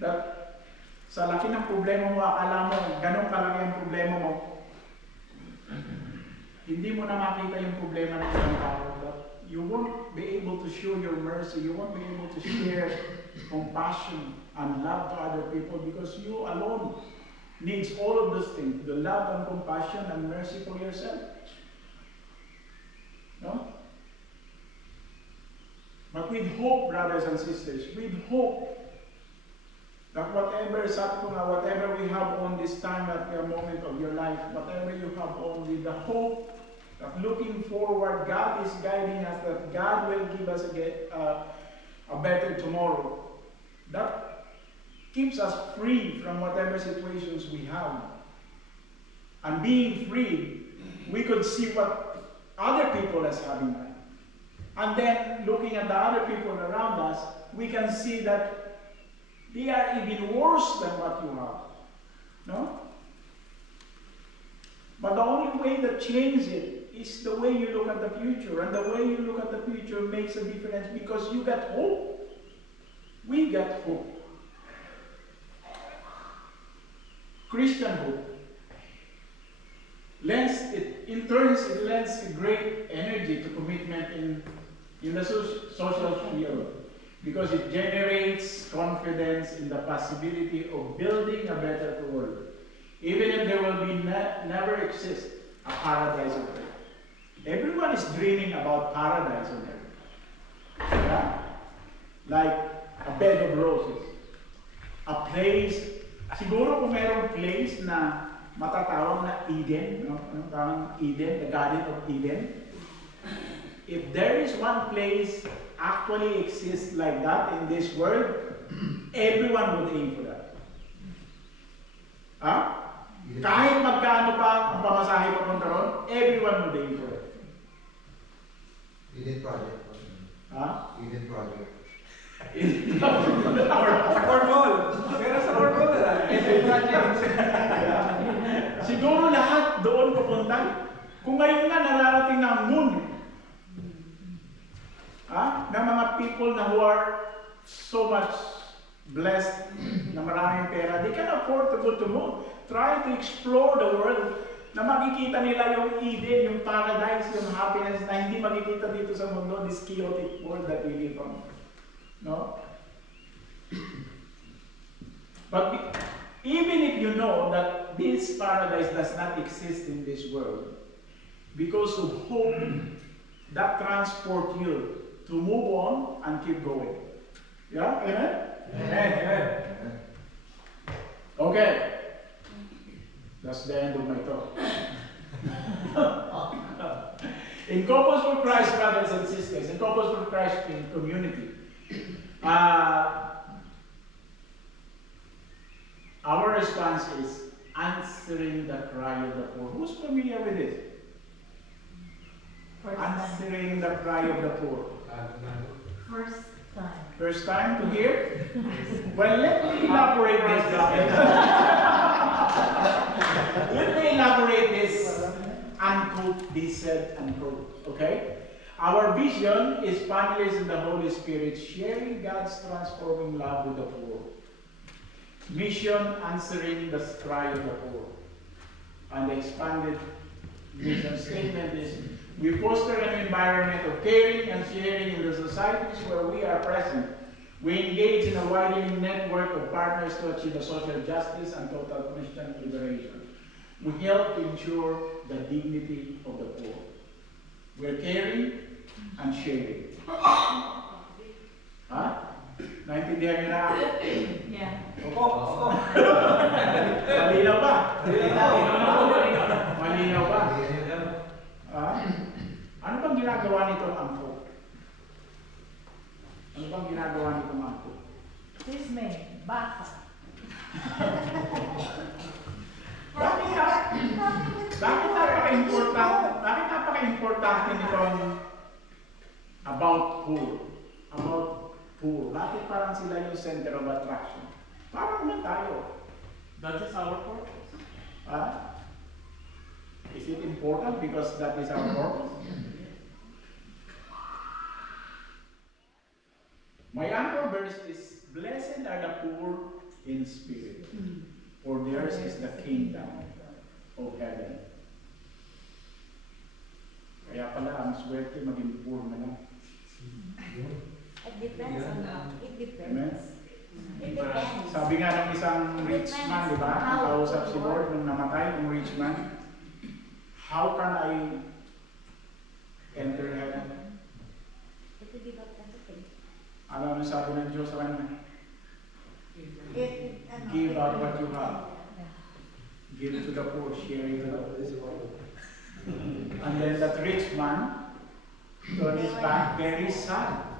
That sa laki ng problema mo, akala mo, ganun kalaki ang problema mo, hindi mo na makita yung problema ng isang tao. You won't be able to show your mercy. You won't be able to share compassion and love to other people because you alone needs all of those things. The love and compassion and mercy for yourself. No? But with hope, brothers and sisters, with hope that whatever we have on this time at the moment of your life, whatever you have on, with the hope that looking forward, God is guiding us, that God will give us a better tomorrow. That keeps us free from whatever situations we have. And being free, we could see what other people are having. And then looking at the other people around us, we can see that they are even worse than what you have. No? But the only way that changes it is the way you look at the future. And the way you look at the future makes a difference because you got hope. We got hope. Christian hope. In turns, it lends great energy to commitment in the social field because it generates confidence in the possibility of building a better world. Even if there will be never exist a paradise on earth. Everyone is dreaming about paradise on earth. Yeah? Like a bed of roses. A place, siguro kung mayroong place na matatawag na Eden, no? Eden, the Garden of Eden. If there is one place actually exists like that in this world, everyone would aim for that. Huh? Kahit magkano pa ang pamasahe papunta ron, everyone would aim for it. Eden Project. Huh? Eden Project. Sa Cornwall. Pero sa Cornwall na. Eden Project. Siguro lahat doon papunta. Kung ngayon nga nararating ng moon, na mga people na who are so much blessed na maraming pera, they can afford to go to moon. Try to explore the world na makikita nila yung Eden, yung paradise, yung happiness na hindi makikita dito sa mundo, this chaotic world that we live on. No? But even if you know that this paradise does not exist in this world, because of hope, that transport you to move on and keep going. Yeah? Amen? Amen. Amen. Okay. That's the end of my talk. In Corpus for Christ, brothers and sisters, in Corpus for Christ community, our response is answering the cry of the poor. Who's familiar with this? Answering the cry of the poor. First time. First time to hear? Well, let me elaborate this. Let me elaborate this, unquote, this said, unquote, okay? Our vision is families in the Holy Spirit sharing God's transforming love with the poor. Mission, answering the cry of the poor. And the expanded mission statement is, we foster an environment of caring and sharing in the societies where we are present. We engage in a widening network of partners to achieve a social justice and total Christian liberation. We help to ensure the dignity of the poor. We're caring and sharing. Ha? Naintindihan niyo na ako? Yeah. Opo. Malinaw ba? Malinaw ba? Ano bang ginagawa nitong angko? Ano bang ginagawa nitong angko? Sisme, basa. Bakit napaka-importante nitong about poor? About poor. Bakit parang sila yung center of attraction? Parang naman tayo. That is our purpose. Is it important because that is our purpose? My anchor verse is, blessed are the poor in spirit, for theirs is the kingdom of heaven. Kaya pala, ang swerte maging poor na lang. It depends on how. It Amen? depends. It depends. Sabi nga ng isang rich man, di ba? Ang kausap si Lord nung namatay, yung rich man. How can I enter heaven? It will give up everything. Ano sabi ng Diyos sa kanya? It, Give out what you have. Give it to the poor, share it with the poor. And then that rich man turned his back, very sad.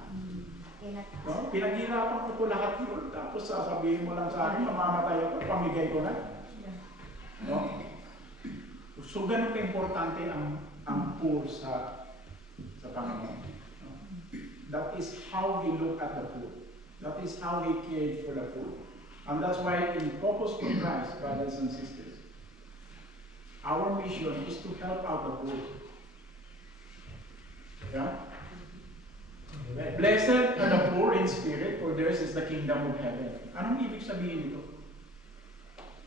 No? Pinaghirapan ko po lahat yun. Tapos sasabihin mo lang sa akin, mamamatay ako, pamigay ko na. No? So, ganun ka-importante ang poor sa Panginoon. No? That is how He looked at the poor. That is how He cared for the poor. And that's why in Purpose for Christ, brothers and sisters, our mission is to help out the poor. Yeah? Blessed are the poor in spirit, for theirs is the kingdom of heaven. Anong ibig sabihin nito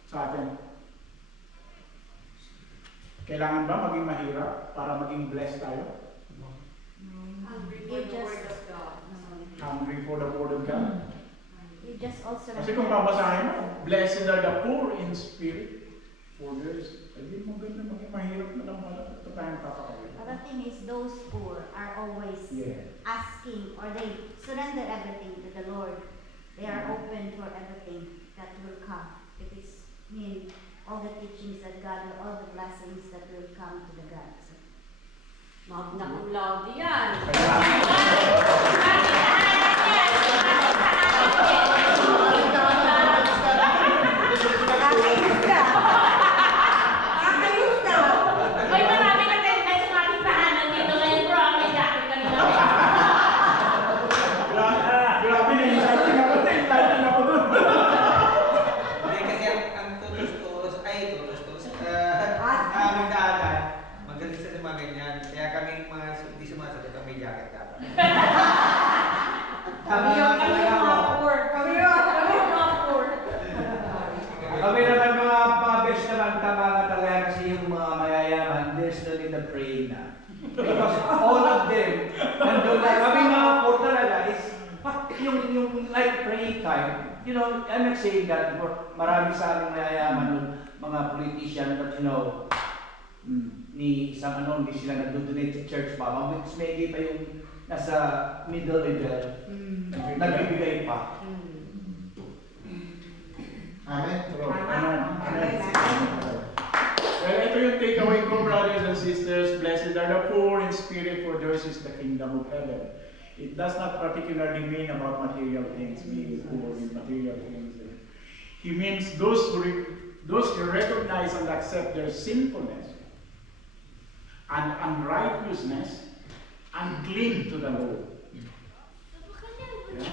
sa atin? Kailangan ba maging mahirap para maging blessed tayo? Hungry for the word of God. Hungry for the word of God? You just also. Kasi kung babasahin mo, blessed are the poor in spirit, for theirs. Hindi mo ganda maging mahirap na lang pala. Ito tayong papakawin. But the thing is, those poor are always asking, or they surrender everything to the Lord. They are open for everything that will come. It is mean all the teachings that God, or all the blessings that will come to the God. So, Magna cum laude yan. May maraming attendance sa ating tahanan dito ngayon, bro. May jacket kanina. Grabe na yung exciting ako. Exciting ako dun. Hindi kasi ang tutos-tutos, aming daanan, magaling sa mga ganyan. Kaya kami mga hindi sumasagot ang may jacket dapat. Kami yung mga poor. Kami yung mga poor. Kami naman mga best naman, tama nga talaga kasi yung mga mayayaman, there's no need of praying na. Because all of them, nandun na, kami mga poor talaga is, yung like praying time, you know, I'm not saying that marami sa aming mayayaman nun, mga politician, but you know, ni isang ano, hindi sila nag-donate sa church pa, which maybe pa yung nasa middle level, nagbibigay pa. Amen. Well, ito yung takeaway ko, brothers and sisters. Blessed are the poor in spirit, for theirs is the kingdom of heaven. It does not particularly mean about material things, being poor in material things. He means those who recognize and accept their sinfulness and unrighteousness and cling to the Lord. Yeah?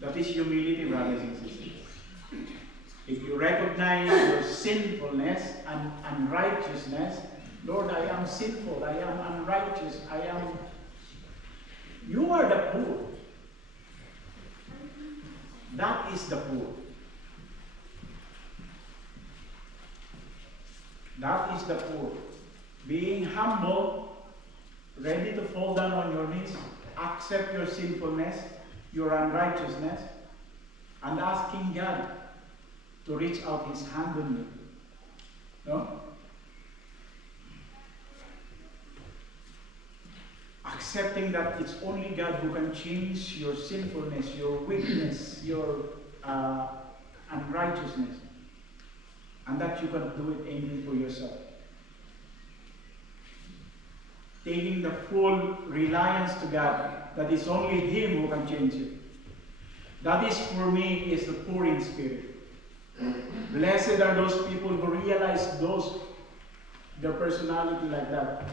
That is humility, brothers and sisters. If you recognize your sinfulness and unrighteousness, Lord, I am sinful, I am unrighteous, you are the poor. That is the poor. That is the poor. Being humble, ready to fall down on your knees, accept your sinfulness, your unrighteousness, and asking God to reach out His hand on you. No? Accepting that it's only God who can change your sinfulness, your weakness, your unrighteousness, and that you can do it only for yourself. Taking the full reliance to God, that it's only Him who can change it. That is, for me, is the poor in spirit. Blessed are those people who realize their personality like that,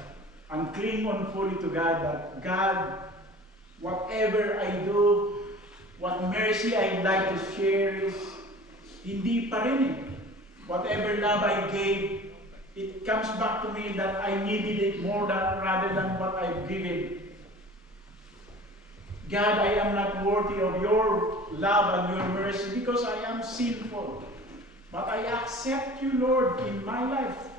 and cling on fully to God, that God, whatever I do, what mercy I'd like to share is, hindi pa rin eh. Whatever love I gave, it comes back to me that I needed it more rather than what I've given. God, I am not worthy of your love and your mercy because I am sinful. But I accept you, Lord, in my life.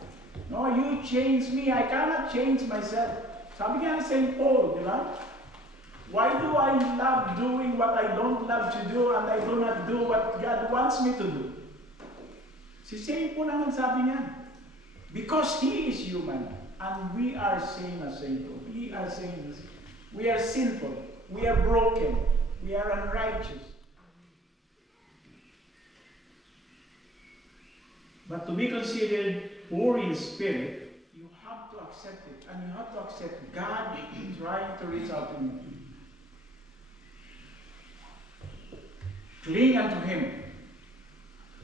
No, you change me. I cannot change myself. Sabi nga ni St. Paul, di ba? Why do I love doing what I don't love to do and I do not do what God wants me to do? Si St. Paul ang sabi niya. Because he is human and we are same as St. Paul. We are same as we are sinful. We are broken. We are unrighteous. But to be considered poor in spirit, you have to accept it. And you have to accept God trying to reach out to you. Cling unto Him.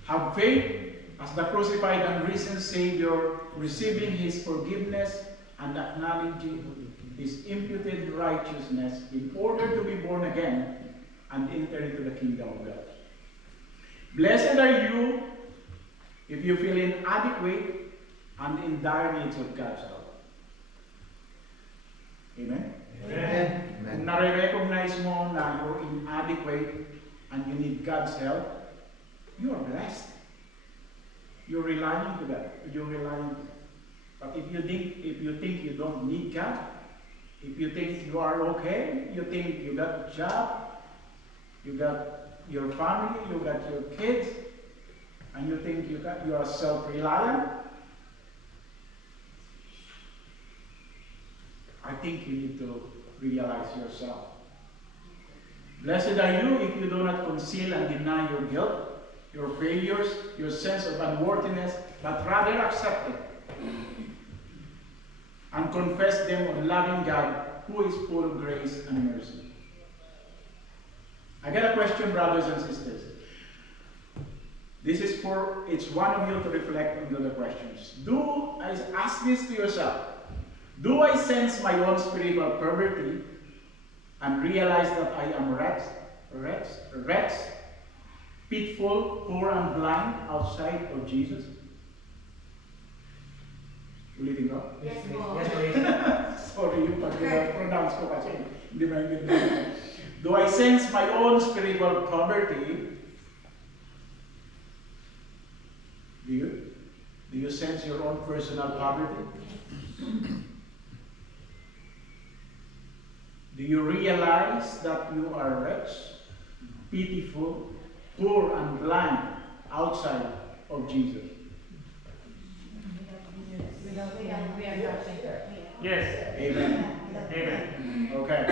Have faith as the crucified and risen Savior, receiving His forgiveness and acknowledging His imputed righteousness in order to be born again and enter into the kingdom of God. Blessed are you if you feel inadequate and in dire needs of God's help. Amen? Amen. Kung nare-recognize mo na you're inadequate and you need God's help, you are blessed. You're relying to God. You're relying to God. But if you think you don't need God, if you think you are okay, you think you got a job, you got your family, you got your kids, and you think you are self-reliant, I think you need to realize yourself. Blessed are you if you do not conceal and deny your guilt, your failures, your sense of unworthiness, but rather accept it and confess them on loving God who is full of grace and mercy. I got a question, brothers and sisters. This is for each one of you to reflect on the questions. Ask this to yourself. Do I sense my own spiritual poverty and realize that I am wretched, pitful, poor, and blind outside of Jesus? Ulitin ko? Yes, po. Yes, please. Sorry, yung pag-pronounce ko kasi hindi maintindihan. Do I sense my own spiritual poverty? Do you? Do you sense your own personal poverty? Do you realize that you are wretched, pitiful, poor, and blind outside of Jesus? We are nothing. Yes. Amen. Amen. Okay.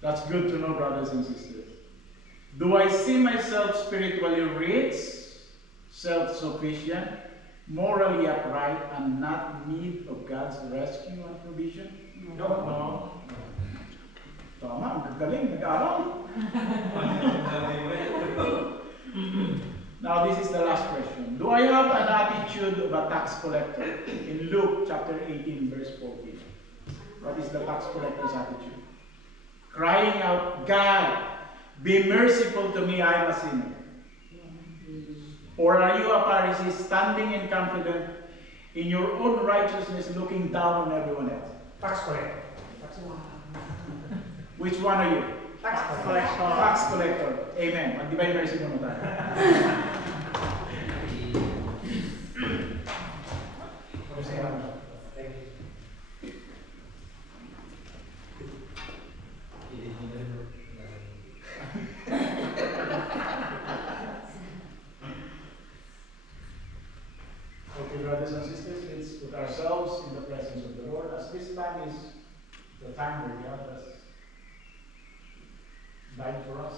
That's good to know, brothers and sisters. Do I see myself spiritually rich, self-sufficient, morally upright, and not in need of God's rescue and provision? No. Tama, ang gagaling, nag-aaral. Now this is the last question. Do I have an attitude of a tax collector? In Luke chapter 18, verse 14. What is the tax collector's attitude? Crying out, God, be merciful to me, I am a sinner. Or are you a Pharisee standing in confidence in your own righteousness, looking down on everyone else? Tax collector. Which one are you? Tax collector. Tax collector. Amen. Mag-divine mercy muna tayo. Okay, brothers and sisters, let's put ourselves in the presence of the Lord, as this time is the time where God has died for us,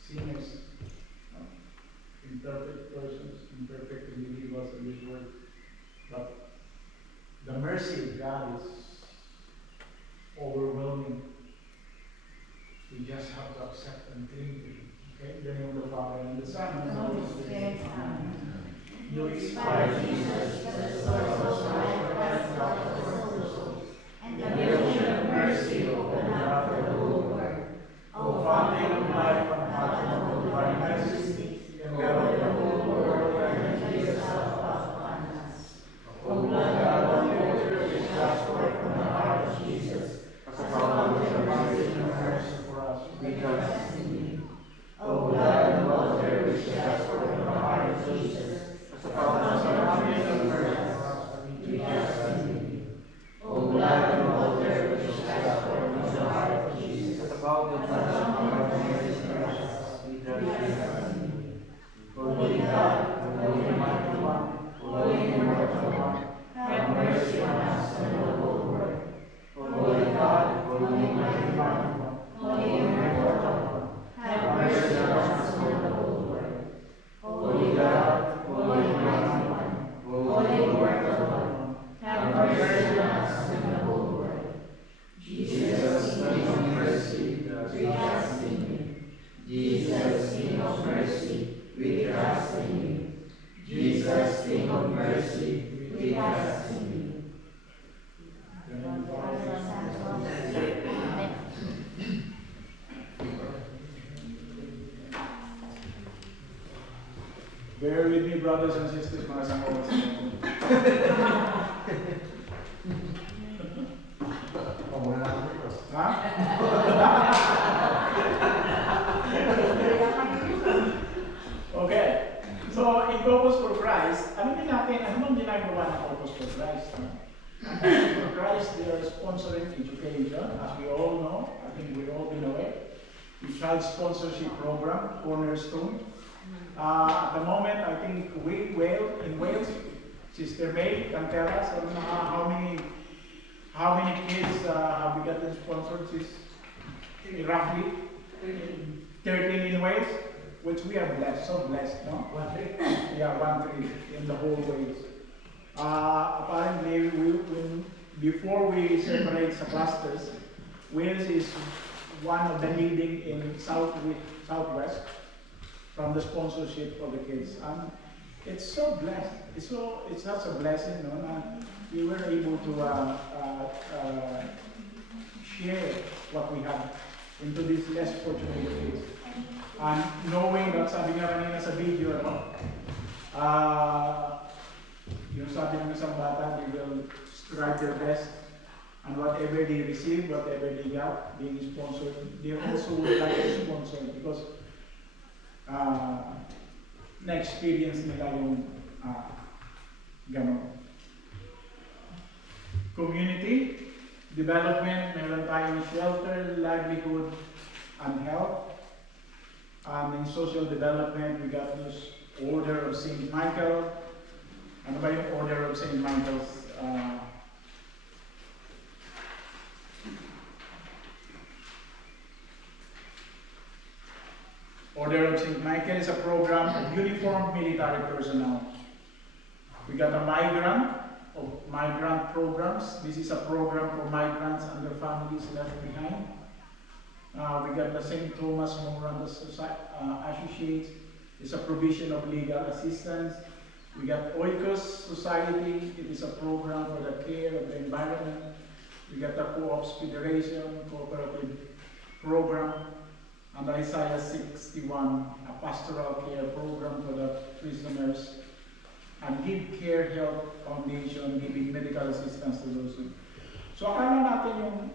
sinners, imperfect persons, imperfect individuals in this world. But the mercy of God is overwhelming. We just have to accept and cling to Him. Okay? In the name of the Father, and the Son, and the Holy Spirit. Amen. You inspire Jesus, the source of life, Christ, God of the soul, and the ocean of mercy open up for the whole world. O fountain of life and pattern of divine majesty, cover the whole world and give yourself upon us. O blood of the Church, which has for of the blood of our Lord Jesus Christ, we trust in you. Holy God, Holy Mighty One, Holy Immortal One, have mercy on us and the whole world. Holy God, Holy Mighty One, Holy Immortal One, have mercy on us and the whole world. Holy God, Holy Mighty One, Holy Immortal One, have mercy on us and the whole world. Jesus, King of mercy, we trust in you. Jesus, King of mercy, we trust in you. Jesus, King of mercy, we trust in you. Bear with me, brothers and sisters, mga sangawas. Ha? Okay. So, in Focus for Christ, ano bang ginagawa ng Focus for Christ? Focus for Christ, they are sponsoring education, as we all know. I think we all been aware. The child sponsorship program, Cornerstone. At the moment, I think in Wales, Sister May can tell us how many kids have we gotten sponsored? Roughly 13 in Wales, which we are blessed, so blessed, no? 1-3. Yeah, 1-3 in the whole Wales. Apparently, before we separate the clusters, Wales is one of the leading in Southwest. From the sponsorship of the kids, and it's so blessed. It's such a blessing, no? And we were able to share what we have into these less fortunate kids, and knowing that sabi nga kanina sa video, yung sabi ng isang bata, they will strive their best, and whatever they receive, whatever they got, being sponsored, they also would like to sponsor because na-experience nila yung gano'n. Community development, meron tayong shelter, livelihood, and health. In social development, we got this Order of St. Michael. Ano ba yung Order of St. Michael's? Order of St. Michael is a program of uniformed military personnel. We got a migrant programs. This is a program for migrants and their families left behind. We got the St. Thomas More Associates. It's a provision of legal assistance. We got Oikos Society. It is a program for the care of the environment. We got the Co-ops Federation, cooperative program. And Isaiah 61, a pastoral care program for the prisoners. And Give Care Health Foundation, giving medical assistance to those who. So akala natin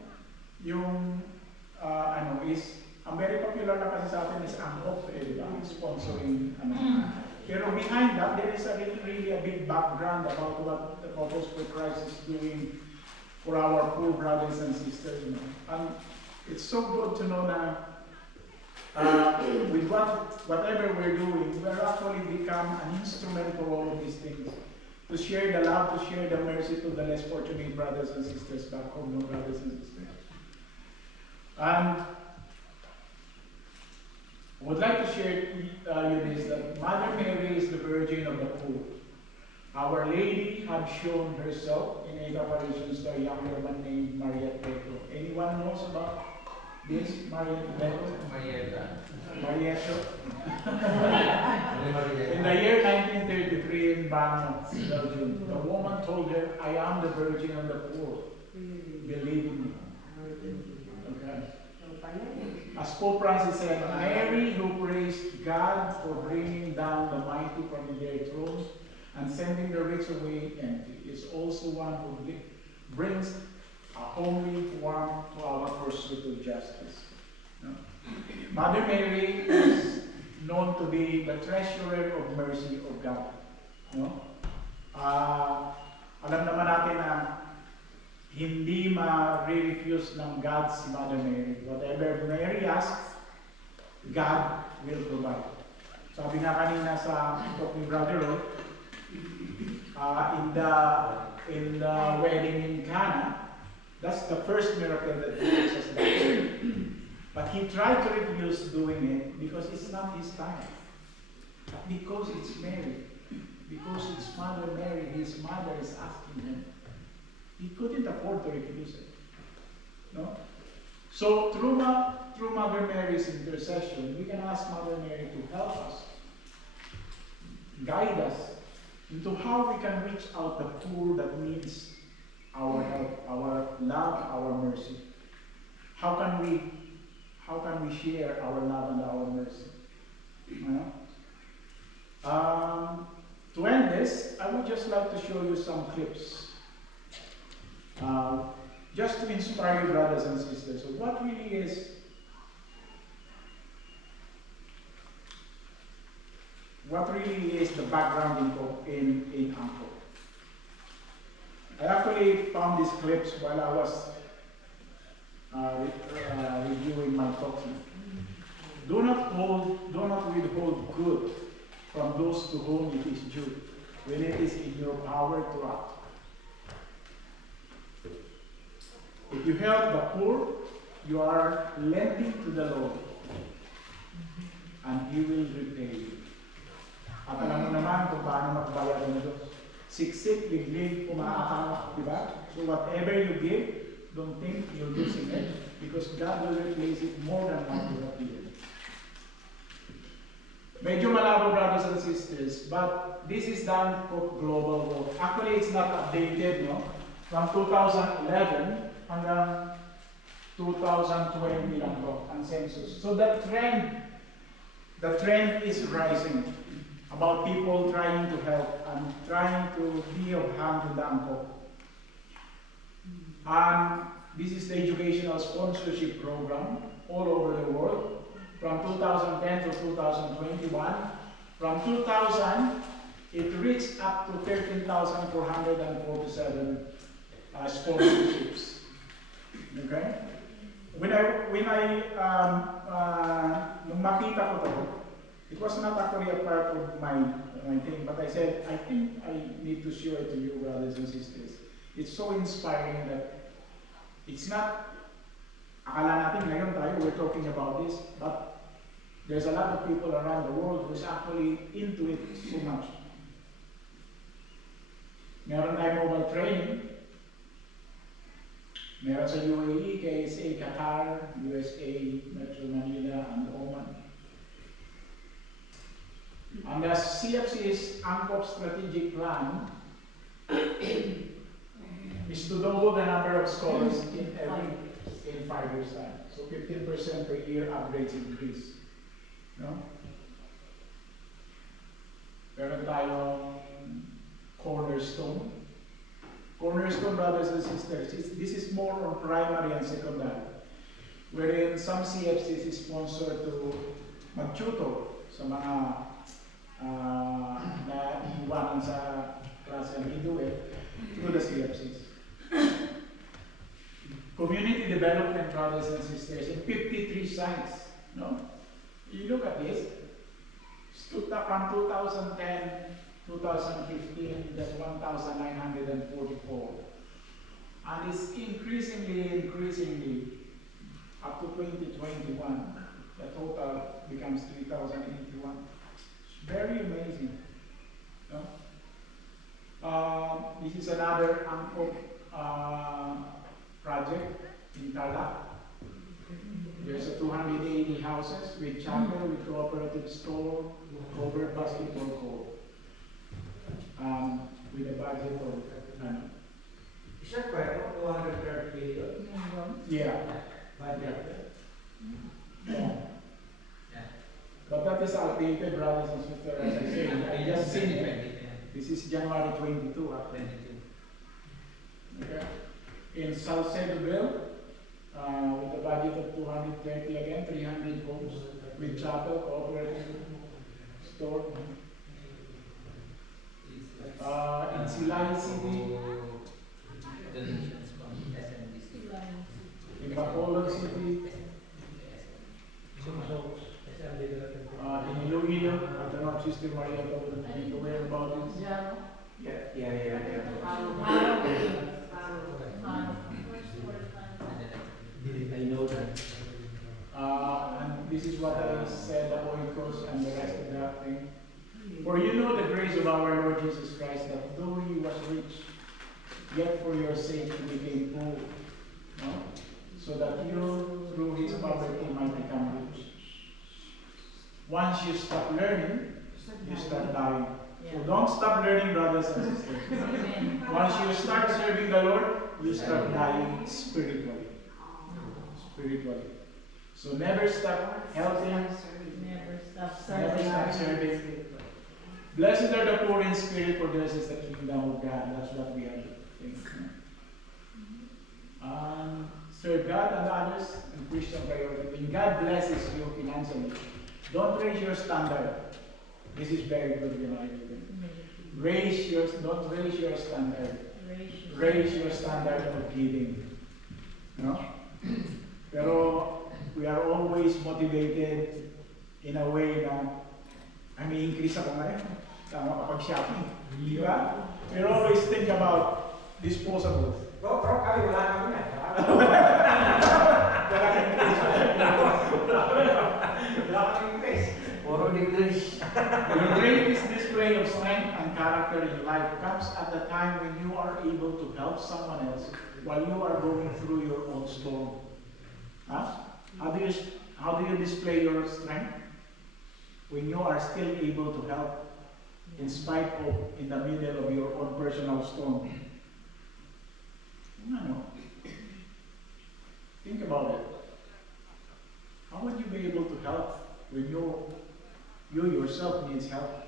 ang very popular na kasi sa atin is AMOF, sponsoring, Pero behind that, there is really a big background about what the Focus for Christ is doing for our poor brothers and sisters, And it's so good to know that with whatever we're doing, we're actually become an instrument for all of these things. To share the love, to share the mercy to the less fortunate brothers and sisters back home, no brothers and sisters. And I would like to share you this, that Mother Mary is the Virgin of the Poor. Our Lady had shown herself in 8 apparitions to a younger one named Mariette Petro. Anyone knows about this Mariette Petro? Mariette. In the year 1933 in Banno, Belgium, the woman told her, I am the Virgin of the Poor. Believe in me. Okay. As Pope Francis said, Mary, who praised God for bringing down the mighty from their thrones and sending the rich away empty, is also one who brings a homely warmth to our pursuit of justice. Mother Mary is known to be the treasurer of mercy of God. Alam naman natin na hindi ma-refuse ng God si Mother Mary. Whatever Mary asks, God will provide. Sabi nga kanina sa talk ni Brother Roy, in the wedding in Cana, that's the first miracle that Jesus did. But he tried to refuse doing it because it's not his time. But because it's Mary, because it's Mother Mary, his mother is asking him, he couldn't afford to refuse it. No? So through Mother Mary's intercession, we can ask Mother Mary to help us, guide us into how we can reach out the poor that needs our help, our love, our mercy. How can we share our love and our mercy? To end this, I would just like to show you some clips. Just to inspire you, brothers and sisters. So what really is the background in Angkor? I actually found these clips while I was reviewing my talk. Do not withhold good from those to whom it is due, when it is in your power to act. If you help the poor, you are lending to the Lord, and He will repay you. At alam mo naman kung paano magbayad ng Diyos. Siksik, liglig, umaakang, di ba? So whatever you give, don't think you're losing it, because God will replace it more than what you have given. Medyo malabo, brothers and sisters, but this is done for global work. Actually, it's not updated, no? From 2011 hanggang 2020 lang to, ang census. So the trend is rising about people trying to help and trying to be of hand to the Angkor. And this is the educational sponsorship program all over the world from 2010 to 2021. From 2000, it reached up to 13,447 sponsorships. Okay? Nung makita ko to, it was not actually a part of my thing, but I said, I think I need to show it to you, brothers and sisters. It's so inspiring that it's not, akala natin ngayon tayo, we're talking about this, but there's a lot of people around the world who's actually into it so much. Meron tayo mobile training. Meron sa UAE, KSA, Qatar, USA, Metro Manila, and Oman. And the CFC's Angkor strategic plan is to double the number of scholars in 5 years' time. So 15% per year average increase. No? Meron tayong cornerstone. Cornerstone, brothers and sisters, this is more on primary and secondary, wherein some CFCs is sponsored to mag-tutor sa mga na iwanan sa klase ang do it through the CFCs. Community development, brothers and sisters, in 53 sites. No? You look at this, from 2010, 2015, that's 1,944. And it's increasingly, up to 2021, the total becomes 3,081. It's very amazing. No? This is another Angkor project in Tarlac. There's a 280 houses with chapel, with cooperative store, covered basketball court. With a budget of Is that correct? 230 million? yeah. Budget. Yeah. But that is outdated, brothers and sisters, as I said. I just seen it. This is January 22, actually. Okay. In South Centerville, with a budget of 230 again, 300 homes with chapel, cooperative store. In Silay City, Bacolod City, in Iloilo. I don't know if Sister Maria is aware about it. Yeah. I know that. And this is what I said, the Oikos and the rest of that thing. For you know the grace of our Lord Jesus Christ, that though he was rich, yet for your sake he became poor, no? So that you, through his poverty, might become rich. Once you stop learning, you start dying. So don't stop learning, brothers and sisters. Once you start serving the Lord, you start dying spiritually. Spiritually. So never stop helping. Never stop Never stop serving. Blessed are the poor in spirit, for theirs is the kingdom of God. That's what we are thinking. Serve God and others and Christian priority. When God blesses you financially, don't raise your standard. This is very good, you know. Don't raise your standard. Raise your standard of giving. No? Pero we are always motivated in a way na may increase ako ngayon. Tama kapag shopping. Di ba? We always think about disposables. Bro, kami wala kami na. The greatest display of strength and character in life comes at the time when you are able to help someone else while you are going through your own storm. Huh? How do you display your strength? When you are still able to help in spite of, in the middle of your own personal storm. No. Think about it. How would you be able to help when you yourself needs help?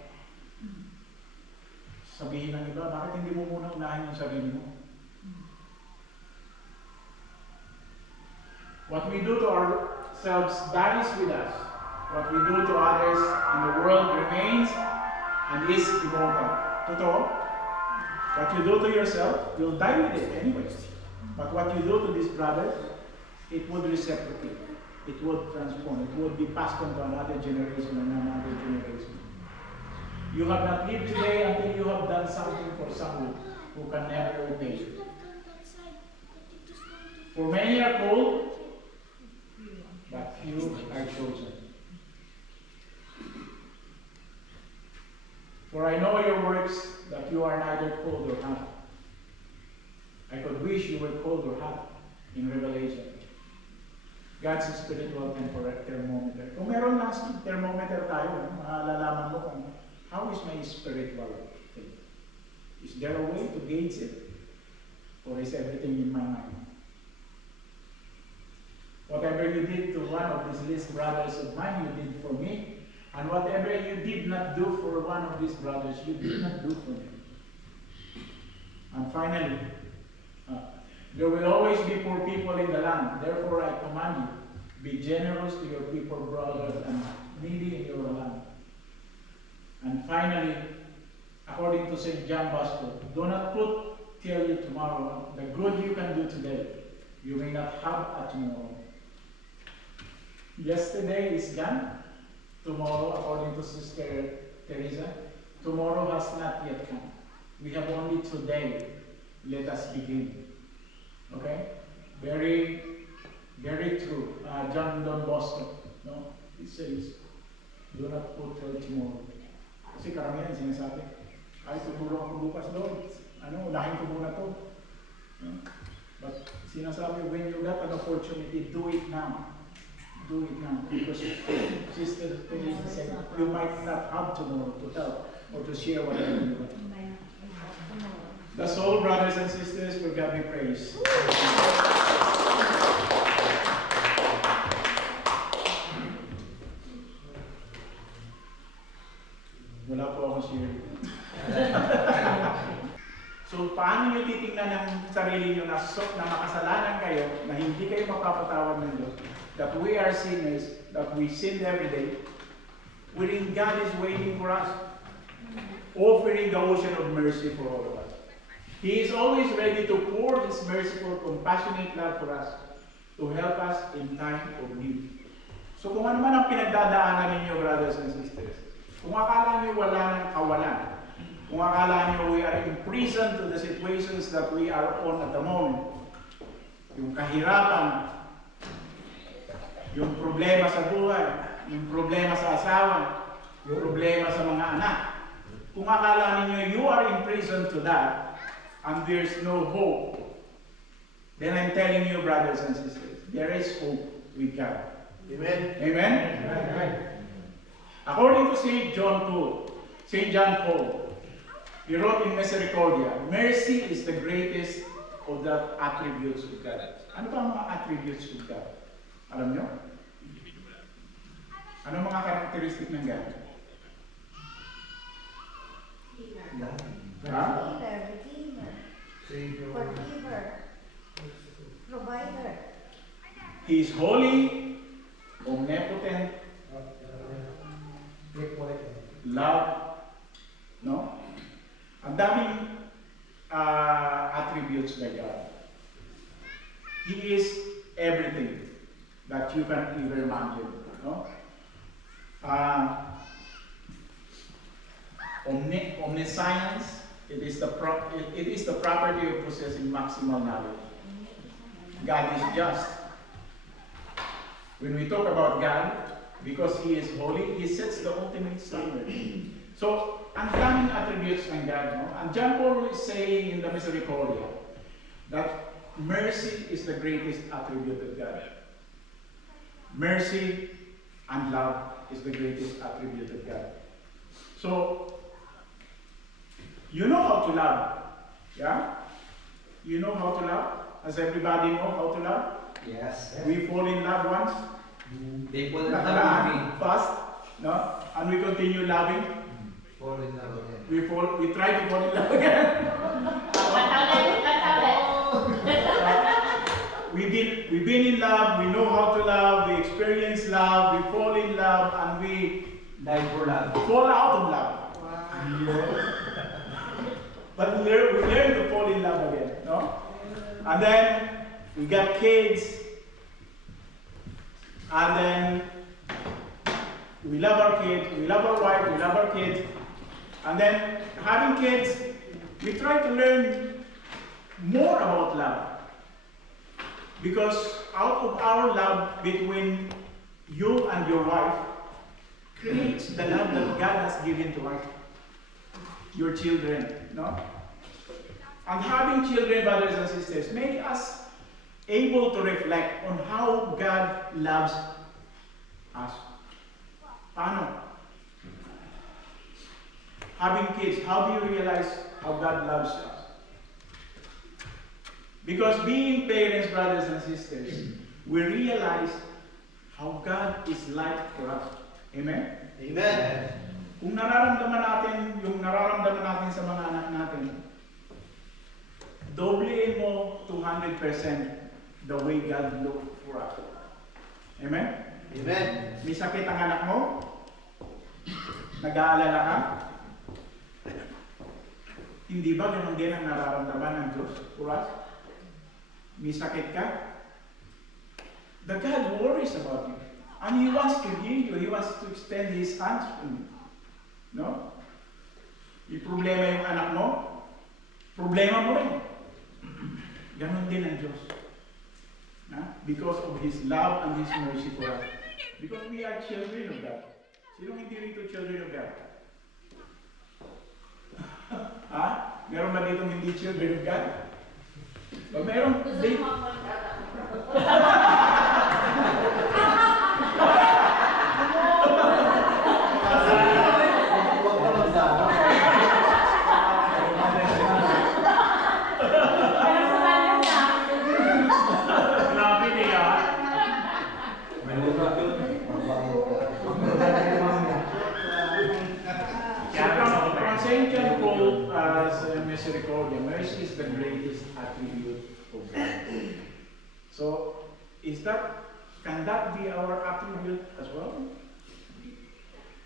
Sabihin ng iba, bakit hindi mo muna unahin yung sarili mo? What we do to ourselves dies with us. What we do to others in the world remains and is immortal. Totoo? What you do to yourself, you'll die with it anyway. But what you do to these brothers, it would reciprocate. It would transform. It would be passed on to another generation and another generation. You have not lived today until you have done something for someone who can never repay you. For many are called, but few are chosen. For I know your works, that you are neither cold or hot. I could wish you were cold or hot in Revelation. God's spiritual thermometer. Kung meron lang thermometer tayo, malalaman mo kung how is my spiritual thing. Is there a way to gauge it? Or is everything in my mind? Whatever you did to one of these least brothers of mine, you did for me. And whatever you did not do for one of these brothers, you did not do for me. And finally, there will always be poor people in the land. Therefore, I command you, be generous to your people, brothers, and needy in your land. And finally, according to St. John Bosco, do not put till you tomorrow the good you can do today. You may not have a tomorrow. Yesterday is gone. Tomorrow, according to Sister Teresa, tomorrow has not yet come. We have only today. Let us begin. Okay? Very, very true. John Don Bosco, no? He says, do not put till tomorrow. Kasi karamihan sinasabi, ay, tutulong ako bukas doon. Unahin ko muna to. But sinasabi, when you got an opportunity, do it now. Do it now. Because Sister Teresa said, you might not have tomorrow to help or to share whatever you have. That's all, brothers and sisters. For God be praised. Wala po akong share. So, paano nyo titingnan ang sarili nyo na makasalanan kayo, na hindi kayo mapapatawad ng Diyos, that we are sinners, that we sin every day, wherein God is waiting for us, offering the ocean of mercy for all of us. He is always ready to pour His merciful, compassionate love for us. to help us in time of need. So kung ano man ang pinagdadaanan ninyo, brothers and sisters, kung akala niyo wala ng kawalan, kung akala niyo we are imprisoned to the situations that we are on at the moment, yung kahirapan, yung problema sa buhay, yung problema sa asawa, yung problema sa mga anak, kung akala ninyo you are imprisoned to that, and there's no hope, then I'm telling you, brothers and sisters, there is hope with God. Amen. Amen? Amen. According to St. John Paul, he wrote in Misericordia, mercy is the greatest of the attributes of God. Ano ba ang mga attributes of God? Alam nyo? Ano mga karakteristik ng God? Ha? Healer, redeemer, forgiver, provider. He is holy, omnipotent, love, no? Ang daming attributes by God. He is everything that you can ever imagine, no? Omniscience, it is the property of possessing maximal knowledge. God is just. When we talk about God, because He is holy, He sets the ultimate standard. So, ang daming attributes ng God, no? And John Paul is saying in the Misericordia that mercy is the greatest attribute of God. Mercy and love is the greatest attribute of God. So, you know how to love, yeah? You know how to love? Does everybody know how to love? Yes. We fall in love once, They fall in love with me. fast, no? And we continue loving. Fall in love again. We try to fall in love again. We've been in love, we know how to love, we experience love, we fall in love, and we Die for love. fall out of love. But we learn to fall in love again, no? And then we got kids, and then we love our kids, we love our wife, we love our kids, and then having kids, we try to learn more about love. Because out of our love between you and your wife creates the love that God has given to us, your children, no? And having children, brothers and sisters, make us able to reflect on how God loves us. Paano? Having kids, how do you realize how God loves us? Because being parents, brothers and sisters, we realize how God is like for us. Amen? Amen. Kung nararamdaman natin yung nararamdaman natin sa mga anak natin, doblein mo 200% the way God looked for us. Amen? Amen. May sakit ang anak mo? Nag-aalala ka? Hindi ba ganun din ang nararamdaman ng Diyos for us? May sakit ka? The God worries about you. And He wants to heal you. He wants to extend His hands to you. No? May problema yung anak mo? Problema mo rin. Ganon din ang Diyos. Because of His love and His mercy for us. Because we are children of God. Sino hindi rito children of God? Ha? Meron ba dito hindi children of God? Pag meron, grabe niya. From St. John Paul as Misericordia, mercy is the greatest attribute of God. So, can that be our attribute as well?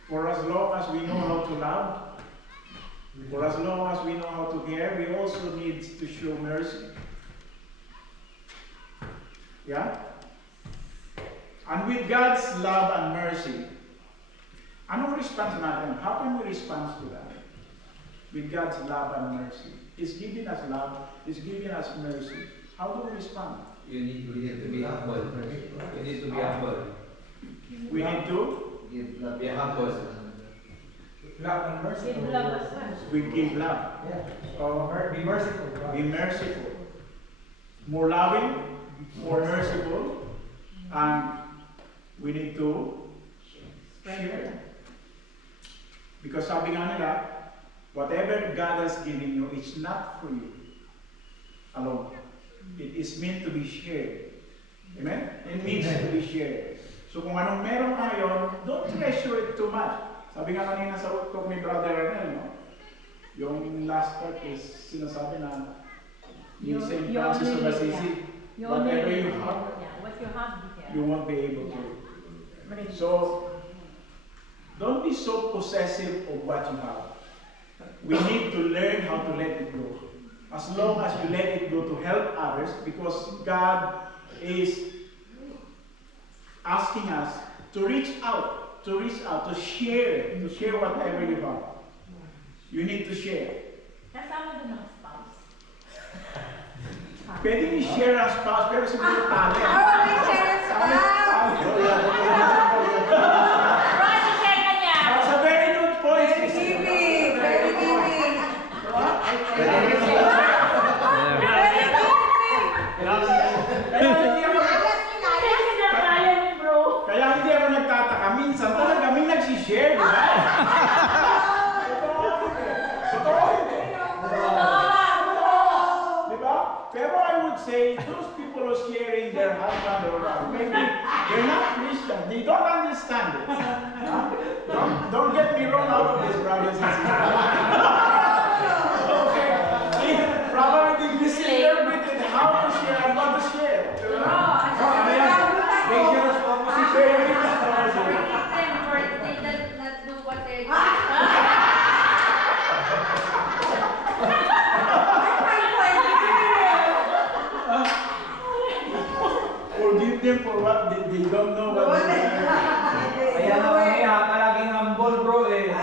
For as long as we know how to love, for as long as we know how to care, we also need to show mercy. Yeah? And with God's love and mercy, anong response natin? How can we respond to that? With God's love and mercy. He's giving us love. He's giving us mercy. How do we respond? You need to be humble. You need to be humble. We need to Be humble. Love and mercy. Give love as well. we give love. Yeah. Be merciful. Be merciful. More loving, more merciful, and we need to share. Because sabi nga nila, whatever God has given you, it's not for you alone. It is meant to be shared. Amen? It needs to be shared. So kung anong meron ka ngayon, don't treasure it too much. Sabi nga kanina sa talk ni Brother Ernel, no? Yung last part is sinasabi na ni St. Francis of Assisi, whatever you have, What you have, you won't be able to. So, don't be so possessive of what you have. We need to learn how to let it go. As long as you let it go to help others, because God is asking us to reach out, to share whatever you have. You need to share. Kasama doon ang spouse. Pwede i-share ang spouse, pero siguro talent. may share Ross, i-share ka niya. That's a very good point. Very giving. Very giving. Kaya hindi ako nagtataka. Minsan talaga may nagsishare, di ba? Totoo. Di ba? Pero I would say, those people who are sharing their husband or maybe they're not Christian. They don't understand it. Huh? Don't get me wrong out of this, brothers and sisters. Okay. They probably misinterpreted how to share and what to share. Dangerous opposition. Forgive them for what they don't know what they are. Kaya nga kaya, palaging humble bro eh.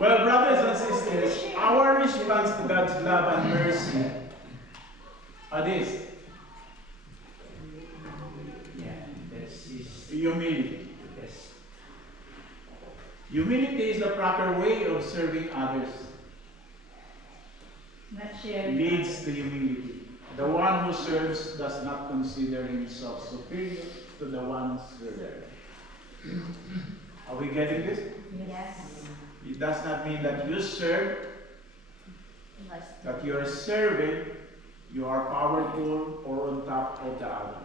Well, brothers and sisters, our response to God's love and mercy are this. Yeah, that's his Humility. best. Humility is the proper way of serving others. Not sharing. Leads to humility. The one who serves does not consider himself superior to the one served. Are we getting this? Yes. It does not mean that you serve, that you are serving, you are powerful or on top of the other.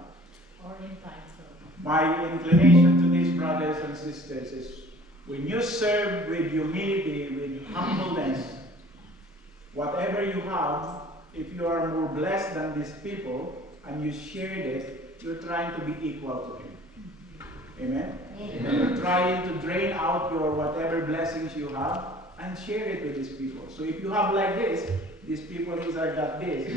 Or in time, so. My inclination to these brothers and sisters is when you serve with humility, with humbleness, whatever you have, if you are more blessed than these people and you shared it, you're trying to be equal to him. Amen? Amen. You're trying to drain out your whatever blessings you have and share it with these people. So if you have like this, these people is like that this,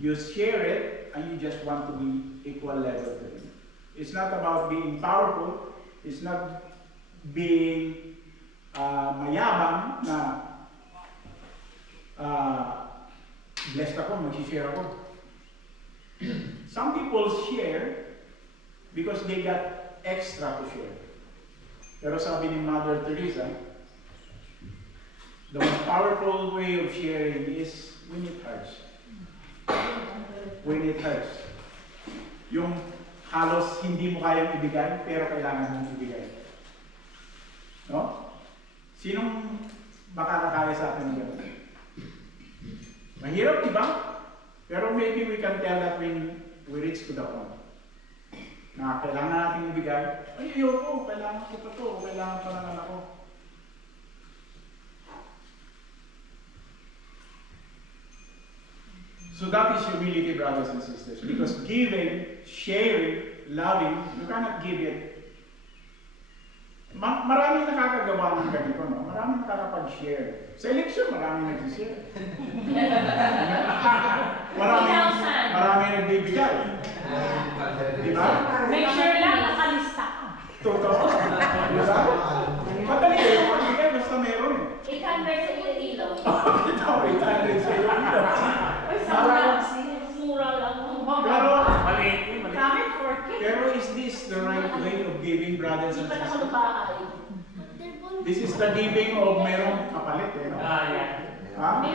you share it and you just want to be equal level to him. It's not about being powerful. It's not being mayabang na blessed ako, mag-share ako. Some people share because they got extra to share. Pero sabi ni Mother Teresa, the most powerful way of sharing is when it hurts. When it hurts. Yung halos hindi mo kayang ibigay, pero kailangan mong ibigay. No? Sinong makakakaya sa atin ng gano'n? Mahirap, diba? Pero maybe we can tell that when we reach to the point na kailangan natin ibigay, ay, ayoko, kailangan ko pa to, kailangan pa naman ako. So that is humility, brothers and sisters. Because giving, sharing, loving, you cannot give it Maraming nakakagawa ng ganito, no? Maraming nakakapag-share. Sa election, maraming nag-share. maraming nagbibigay. Di ba? Make sure lang nakalista ka. Totoo. Di ba? Madali kayo magbigay basta meron. 800 sa Iloilo. Ito, 800 sa iyo. Mura lang. Pero, maliit. Kami, 4K. Pero is this the right way of giving, brothers Hindi and pa sisters? nakalubahay. This is the giving of merong kapalit, eh, no? Yeah. Huh?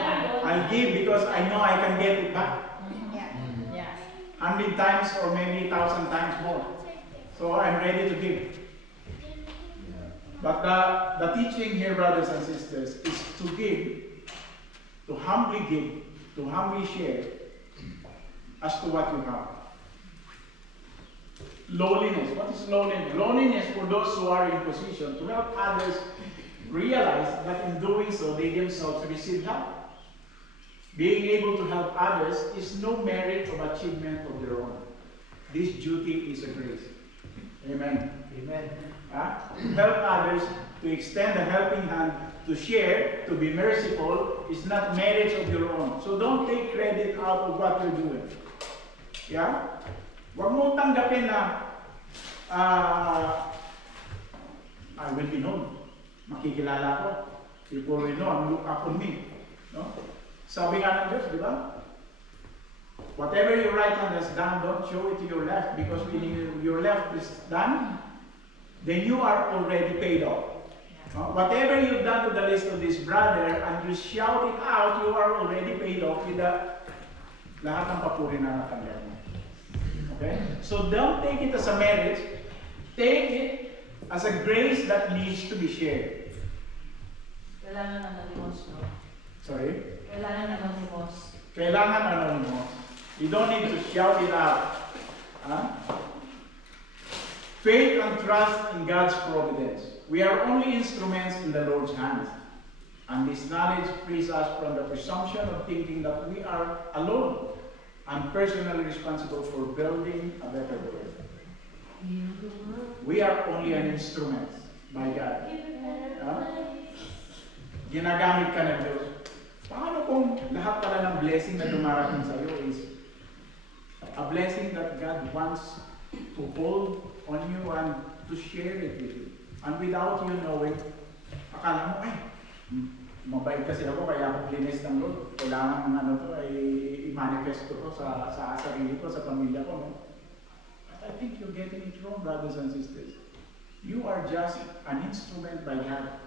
I'll give because I know I can get it back. Yeah. Yeah. 100 times or maybe 1,000 times more. So I'm ready to give. But the teaching here, brothers and sisters, is to give, to humbly share as to what you have. Lowliness. What is lowliness? Lowliness for those who are in position to help others realize that in doing so, they themselves receive help. Being able to help others is no merit of achievement of their own. This duty is a grace. Amen. Amen. Help others, to extend a helping hand, to share, to be merciful, is not merit of your own. So don't take credit out of what you're doing. Yeah? Huwag mong tanggapin na I will be known. Makikilala ko. People will know and look upon me. No? Sabi nga ng Diyos, di ba? Whatever your right hand has done, don't show it to your left, because when your left is done, then you are already paid off. No? Whatever you've done to the least of this brother, and you shout it out, you are already paid off with the lahat ng papuri na natanggap mo. Okay? So don't take it as a merit. Take it as a grace that needs to be shared. Kailangan anonymous, no? Sorry? Kailangan anonymous. Kailangan anonymous. You don't need to shout it out. Huh? Faith and trust in God's providence. We are only instruments in the Lord's hands. And this knowledge frees us from the presumption of thinking that we are alone and personally responsible for building a better world. We are only an instrument by God. Ginagamit ka ng Diyos. Paano kung lahat pala ng blessing na dumarating sa iyo is a blessing that God wants to hold on you and to share it with you. And without you knowing, akala mo, ay, mabait kasi ako, kaya ako blinis ng Lord. Kailangan ano to, ay i-manifest ko sa sarili ko, sa pamilya ko. No? But I think you're getting it wrong, brothers and sisters. You are just an instrument by God.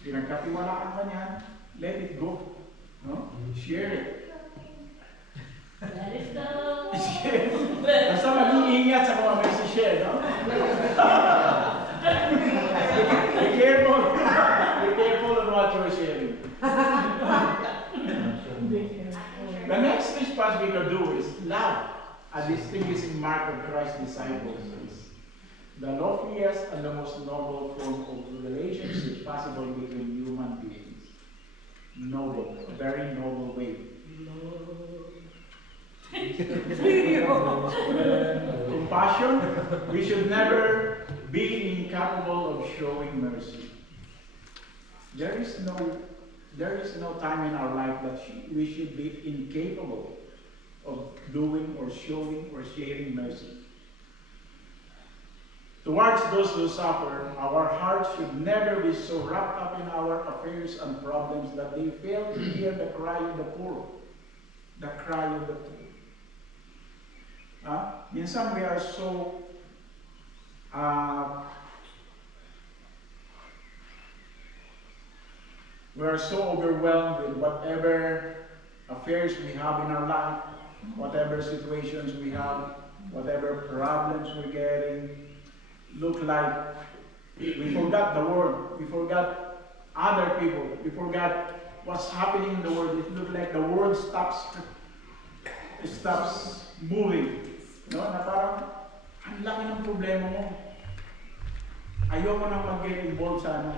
Pinagkatiwalaan ka niyan, let it go. No? Share it. Let it go. Basta mag-iingat sa mga may share, no? Be careful. Be careful on what you're sharing. The next response we can do is love, a distinguishing mark of Christ's disciples. The loftiest and the most noble form of relationship possible between human beings. Noble, a very noble way. Compassion, we should never be incapable of showing mercy. There is no time in our life that we should be incapable of doing or showing or sharing mercy. Towards those who suffer, our hearts should never be so wrapped up in our affairs and problems that they fail to hear the cry of the poor. The cry of the poor. Minsan we are so overwhelmed with whatever affairs we have in our life, whatever situations we have, whatever problems we're getting. Look like we forgot the world, we forgot other people, we forgot what's happening in the world. It looks like the world stops moving. No? Na parang, ang laki ng problema mo. Ayoko nang mag-get involved sa ano.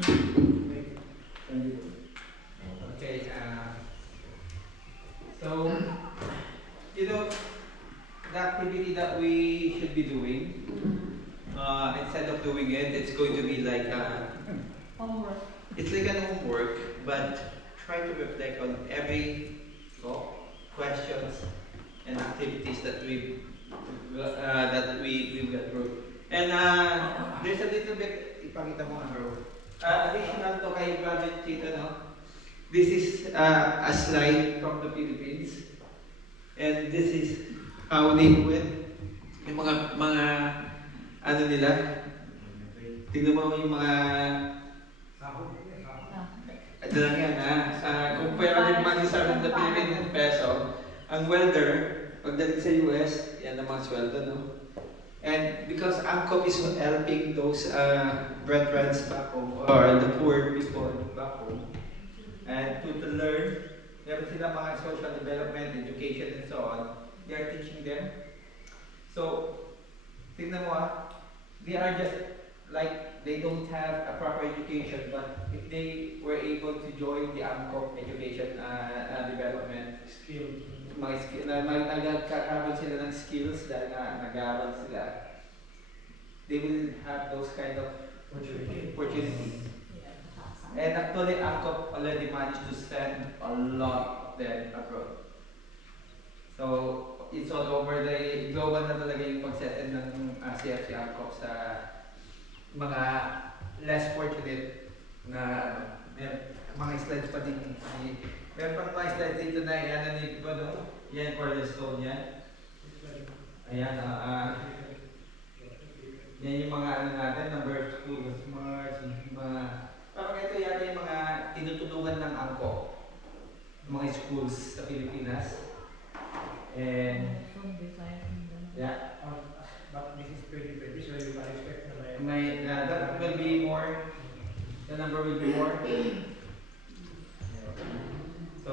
Thank you. Okay, so, you know, the activity that we should be doing, instead of doing it, it's going to be like Homework. it's like an homework, but try to reflect on every questions and activities that we've got through. And there's a little bit, ipakita mo nga bro. Additional to kay Brother Chito, no? This is a slide from the Philippines. And this is how they do it. Yung mga ano nila. Tingnan mo yung mga ito lang yan kung pwera din money sa the Philippine peso, ang welder, pagdating sa US, yan ang mga sweldo, no? And because AMCOP is helping those brethren back home, or the poor people back home, and to learn, meron sila mga social development, education, and so on, they are teaching them. So, tingnan mo they are just like, they don't have a proper education, but if they were able to join the AMCOP education development, mga skill, nagkakaroon sila ng skills dahil nag-aaral sila, they will have those kind of opportunities. And actually, AMCOP already managed to send a lot of them abroad. So, it's all over the global na talaga yung pag-send ng CFC AMCOP sa mga less fortunate na mga slides pa din. Meron pang mga slides dito na yan ni Bodo. Yan, cornerstone yan. Ayan, yan yung mga ano natin, number 2, mga parang ito yata yung mga tinutulungan ng AMCOP, mga schools sa Pilipinas. And yeah. But this is 2020, so you can expect na that will be more. The number will be more. So,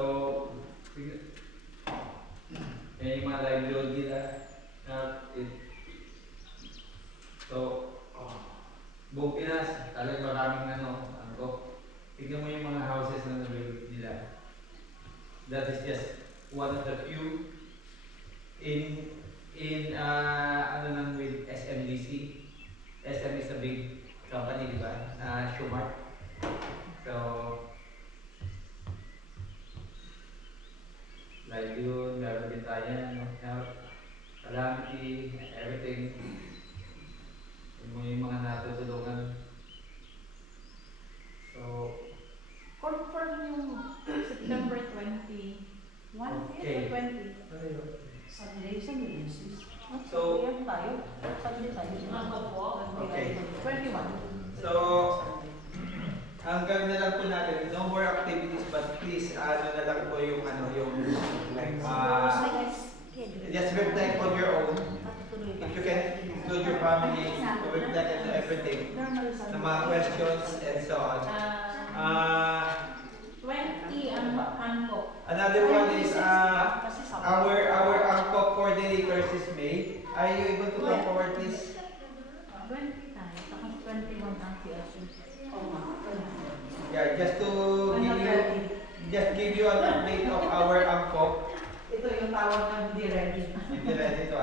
yung mga livelihood nila. So, buong Pinas, talagang maraming tignan mo yung mga houses na nabili nila. That is just one of the few in with SMDC. SM is a big company, di ba? Schumart. So, livelihood, meron din tayo, health, calamity, everything. Yung mga natutulungan. So, Confirm yung September 20. Okay. 20. Sunday. So, tayo. Sunday tayo. Okay. 21. So, ang gawin na lang po natin, no more activities, but please, na lang po yung, just reflect on your own. If you can include your family, to reflect on everything, the mga questions, and so on. 20 ang AMCOP. Another one is, our AMCOP coordinators is May. Are you able to come forward, please? 20 tayo. Tapos 21 ang CLC. Yeah, just to give you an update of our AMCOP. Ito yung tawag na hindi ready. Hindi ready to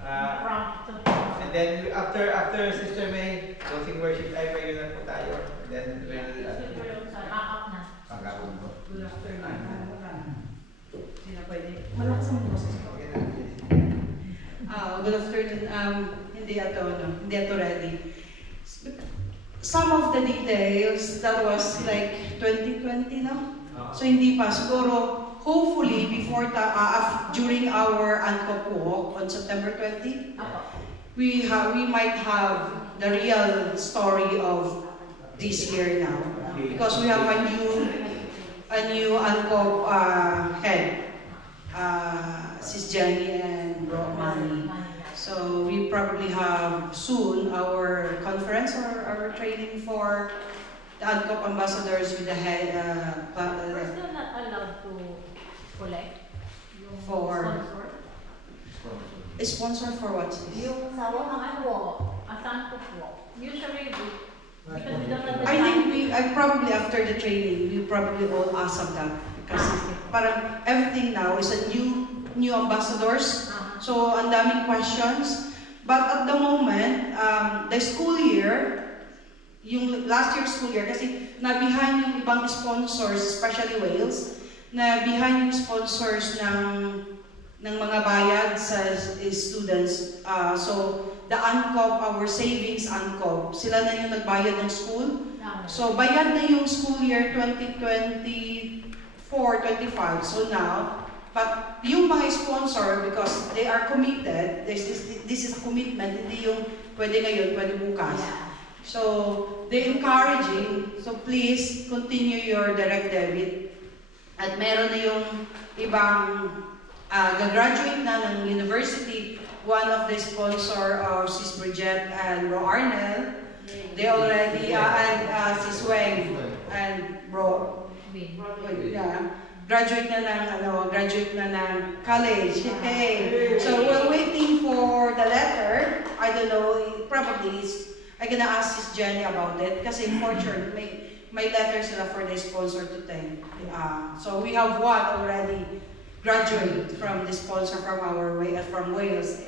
Prompt. and then after Sister May, closing worship time, pwede na po tayo. Then we'll Pack na. pagkakon po. Good afternoon. Sino pwede? Malakas ang boses ko. Okay na. Good afternoon. Hindi ato ready. Some of the details that was like 2020, no? So hindi pa siguro. Hopefully before during our AMCOP walk on September 20, we might have the real story of this year now, because we have a new AMCOP head, Sis Jenny and Bro Manny. So we probably have soon our conference or our training for the AMCOP ambassadors with the head. We're still not allowed to collect yung For- sponsor. A sponsor for what? Yung sa AMCOP walk. Usually, because we don't have the I time. think probably after the training, we probably all ask of that, because parang everything now is a new ambassadors. So ang daming questions. But at the moment, the school year, yung last year school year, kasi na-behind yung ibang sponsors, especially Wales, na-behind yung sponsors ng mga bayad sa students. So, the ANCOP, our savings ANCOP, sila na yung nagbayad ng school. So, bayad na yung school year 2024-25. So now, but yung mga sponsor, because they are committed, this is a commitment, hindi yung pwede ngayon, pwede bukas. So, they encouraging, so please continue your direct debit. At meron na yung ibang gagraduate na ng university. One of the sponsor of Sis Bridget and Bro Arnel, they already, and Sis Weng and Bro, graduate na ng college. Hey. So we're waiting for the letter. I don't know, probably I'm gonna ask Sis Jenny about it kasi for sure may letter sila for the sponsor to take. So we have one already graduate from the sponsor from Wales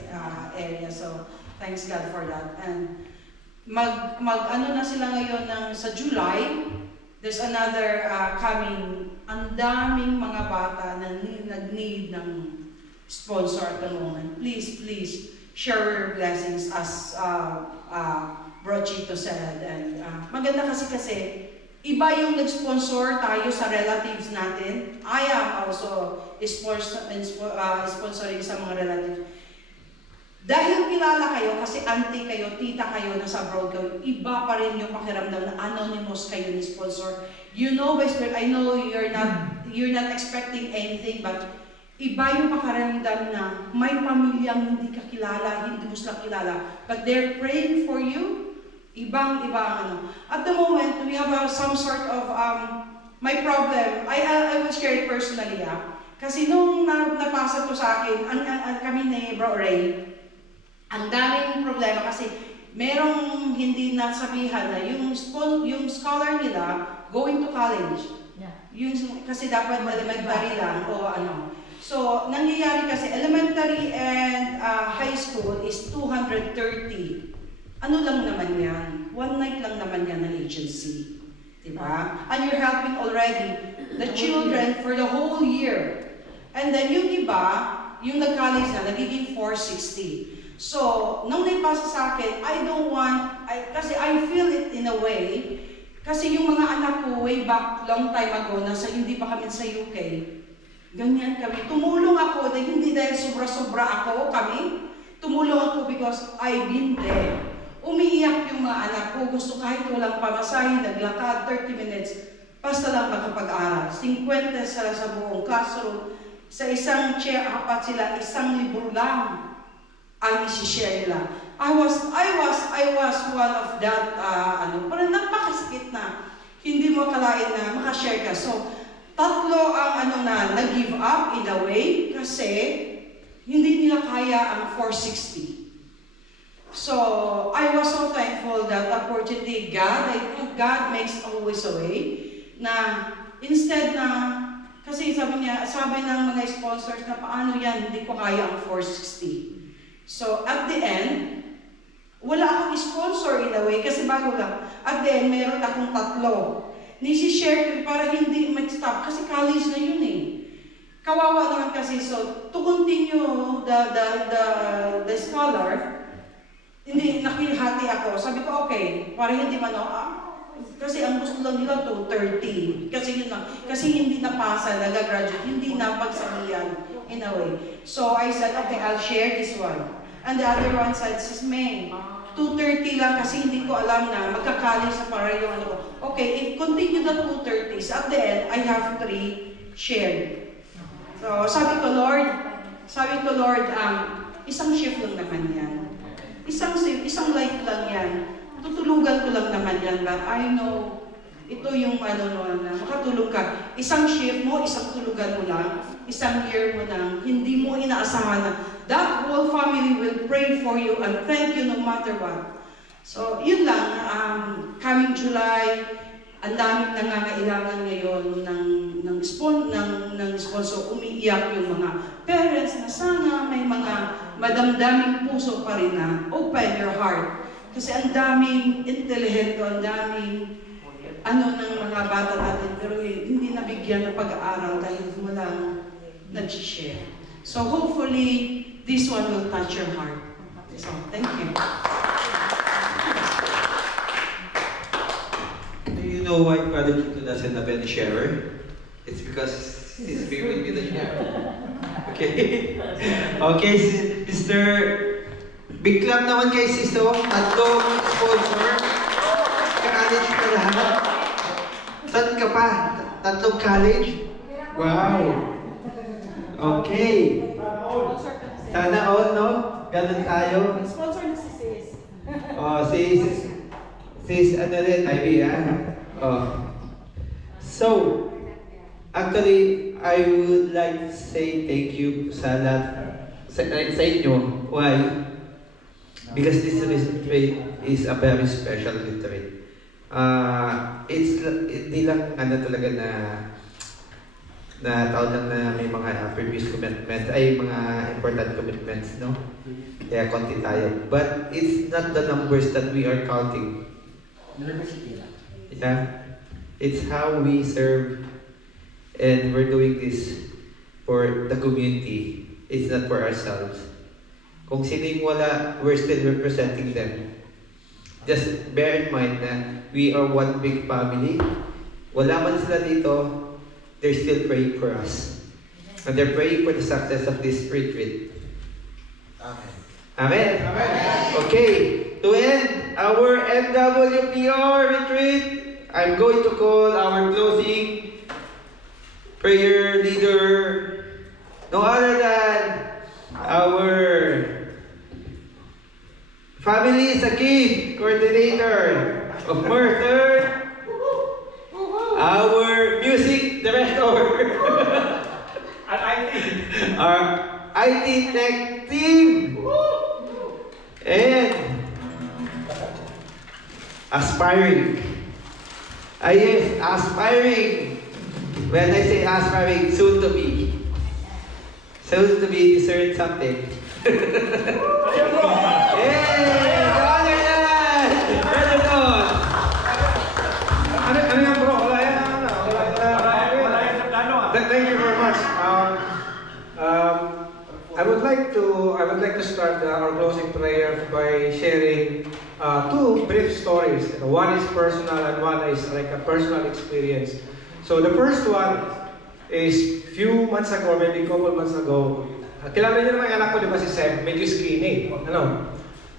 area. So thanks God for that. And ano na sila ngayon sa July. There's another coming. Ang daming mga bata na nag-need ng sponsor at the moment. Please share your blessings as Bro Chito said. And maganda kasi iba yung nag-sponsor tayo sa relatives natin. I am also sponsoring sa mga relatives. Dahil kilala kayo, kasi auntie kayo, tita kayo, nasa abroad kayo, iba pa rin yung pakiramdam na anonymous kayo ni sponsor. You know, by spirit, I know you're not expecting anything, but iba yung pakiramdam na may pamilyang hindi ka kilala, hindi mo sila kilala, but they're praying for you. Ibang-ibang At the moment, we have some sort of, my problem, I will share it personally, Kasi nung napasa to sa akin, kami ni Bro Ray, ang daming problema kasi merong hindi nasabihan na yung scholar nila going to college. Kasi dapat elementary lang o ano. So, nangyayari kasi elementary and high school is 230. Ano lang naman yan? One night lang naman yan ng agency. Diba? And you're helping already the children for the whole year. And then yung iba, yung nag-college na, nagiging 460. So, nung naipasa sa akin, kasi I feel it in a way, kasi yung mga anak ko way back long time ago, hindi pa kami sa UK, ganyan kami. Tumulong ako, hindi dahil sobra-sobra kami, tumulong ako because I've been there. Umiiyak yung mga anak ko, gusto kahit walang pamasahin, naglakad 30 minutes, basta lang makapag-aral. 50 sa buong classroom, sa isang chair, 4 sila, 1 libro lang ang isi-share nila. I was one of that, parang napakasakit na hindi mo akalain na makashare ka. So, 3 ang nag-give up in a way kasi hindi nila kaya ang 460. So, I was so thankful that opportunity, God makes always a way, na instead na, kasi sabi ng mga sponsors na paano yan, hindi ko kaya ang 460. So, at the end, wala akong sponsor in a way, kasi bago lang. At the end, meron akong 3. Nisi-share ko para hindi mag-stop, kasi college na yun eh. Kawawa naman kasi, so, to continue the scholar, hindi, nakihati ako. Sabi ko, okay, para hindi kasi ang gusto lang nila 230. Kasi yun lang. Kasi hindi napasa, nag-graduate, hindi napagsabihan in a way. So I said, okay, I'll share this one. And the other one said, Sis May, 230 lang kasi hindi ko alam na magkakalis na para yung ko. Okay, if continue the 230s, at the end, I have 3 shared. So sabi ko, Lord, isang shift lang naman yan. Isang light lang yan. Tutulugan ko lang naman yan. But I know, ito yung na makatulong ka. Isang shift mo, isang tulugan mo lang. Isang year mo lang. Hindi mo inaasahan na that whole family will pray for you and thank you no matter what. So, yun lang. Coming July, ang daming nangangailangan ngayon ng ng sponsor, umiiyak yung mga parents na sana may mga madamdaming puso pa rin na open your heart. Kasi ang daming intelihento, ang daming ng mga bata natin, pero hindi nabigyan ng pag-aaral dahil walang nag-share. So hopefully, this one will touch your heart. So, thank you. Do you know why Father Tito doesn't have any sharer? It's because he's will be the sharer. Okay? Okay, Sister. Big clap naman kay Sister. Tatlong sponsor. Ka-college ka lahat. Saan ka pa? Tatlong college? Wow. Okay. Sana all, no? Ganun tayo. Sponsor na si Sis. Oh, sis, ano rin, Ivy, Oh. So, actually, I would like to say thank you sa inyo. Why? Because this retreat is a very special retreat. Hindi lang talaga na tawag lang na may mga previous commitments, ay mga important commitments, no? Kaya konti tayo. But it's not the numbers that we are counting. Yeah? It's how we serve, and we're doing this for the community. It's not for ourselves. Kung sino yung wala, we're still representing them. Just bear in mind na we are one big family. Wala man sila dito, they're still praying for us. And they're praying for the success of this retreat. Amen. Amen? Amen. Okay, to end our MWPR retreat, I'm going to call our closing prayer leader, no other than our Family is a Key coordinator of Mercer, our music director, our IT tech team, and aspiring. Yes, aspiring. When I say aspiring, soon to be. Soon to be discern something. Thank you very much. I would like to start our closing prayer by sharing two brief stories. One is personal and one is like a personal experience. So the first one is few months ago, maybe a couple months ago. Kilala niyo naman yung anak ko, di ba si Seb? Medyo skinny.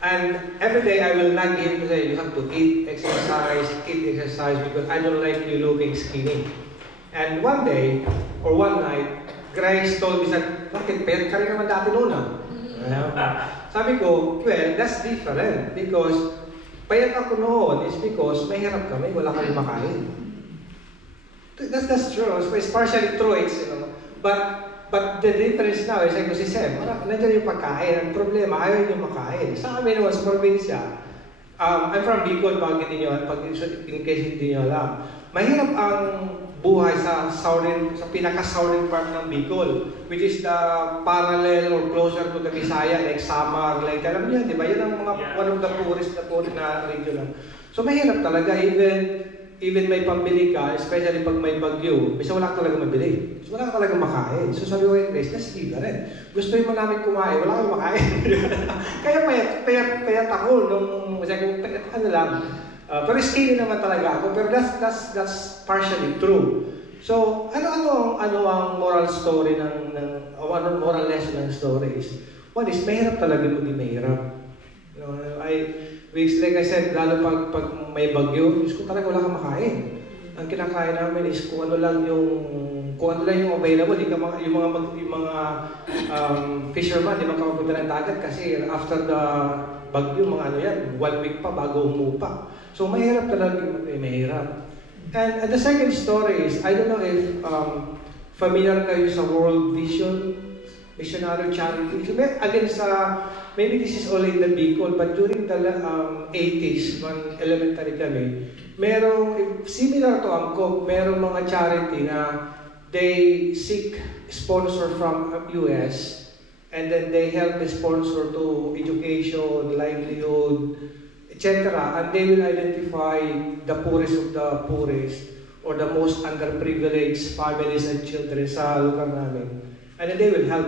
And every day I will nag him to say, you have to eat exercise because I don't like you looking skinny. And one day, or one night, Grace told me, bakit pet ka rin naman dati noon Sabi ko, well, that's different because payat ako noon is because may hirap kami, wala kami makain. That's true. It's partially true, but the difference now is like si Sam, nandiyan yung pagkain. Ang problema, ayaw yung makain. Sa amin naman sa probinsya, I'm from Bicol, in case hindi nyo alam. Mahirap ang buhay sa pinaka-southern part ng Bicol, which is the parallel or closer to the Visaya, like Samar, like alam niyo, di ba? Yan ang mga one of the poorest na region. So mahirap talaga, even may pambili ka, especially pag may bagyo, bisa wala ka talaga mabili. So wala ka talaga makain. So sabi ko kay Grace, that's different. Gusto mo namin kumain, wala kang makain. Kaya payat ako nung, ano lang, pero skinny naman talaga ako, pero that's partially true. So, ano ang moral story ano moral lesson ng stories? One is, mahirap talaga maging mahirap. Like I said, lalo pag may bagyo, ko talaga wala kang makain. Ang kinakain namin is kung ano lang yung available. Yung mga fisherman, di makapunta ng dagat kasi after the bagyo, mga ano yan, 1 week pa bago umupa. So mahirap talaga, mahirap. And the second story is, I don't know if familiar kayo sa World Vision Missionary Charity. So, again, maybe this is all in the Bicol, but during the 80s, when elementary kami, merong, similar to Angkop, merong mga charity na they seek sponsor from US, and then they help the sponsor to education, livelihood, etc. And they will identify the poorest of the poorest or the most underprivileged families and children sa lugar namin. And then they will help.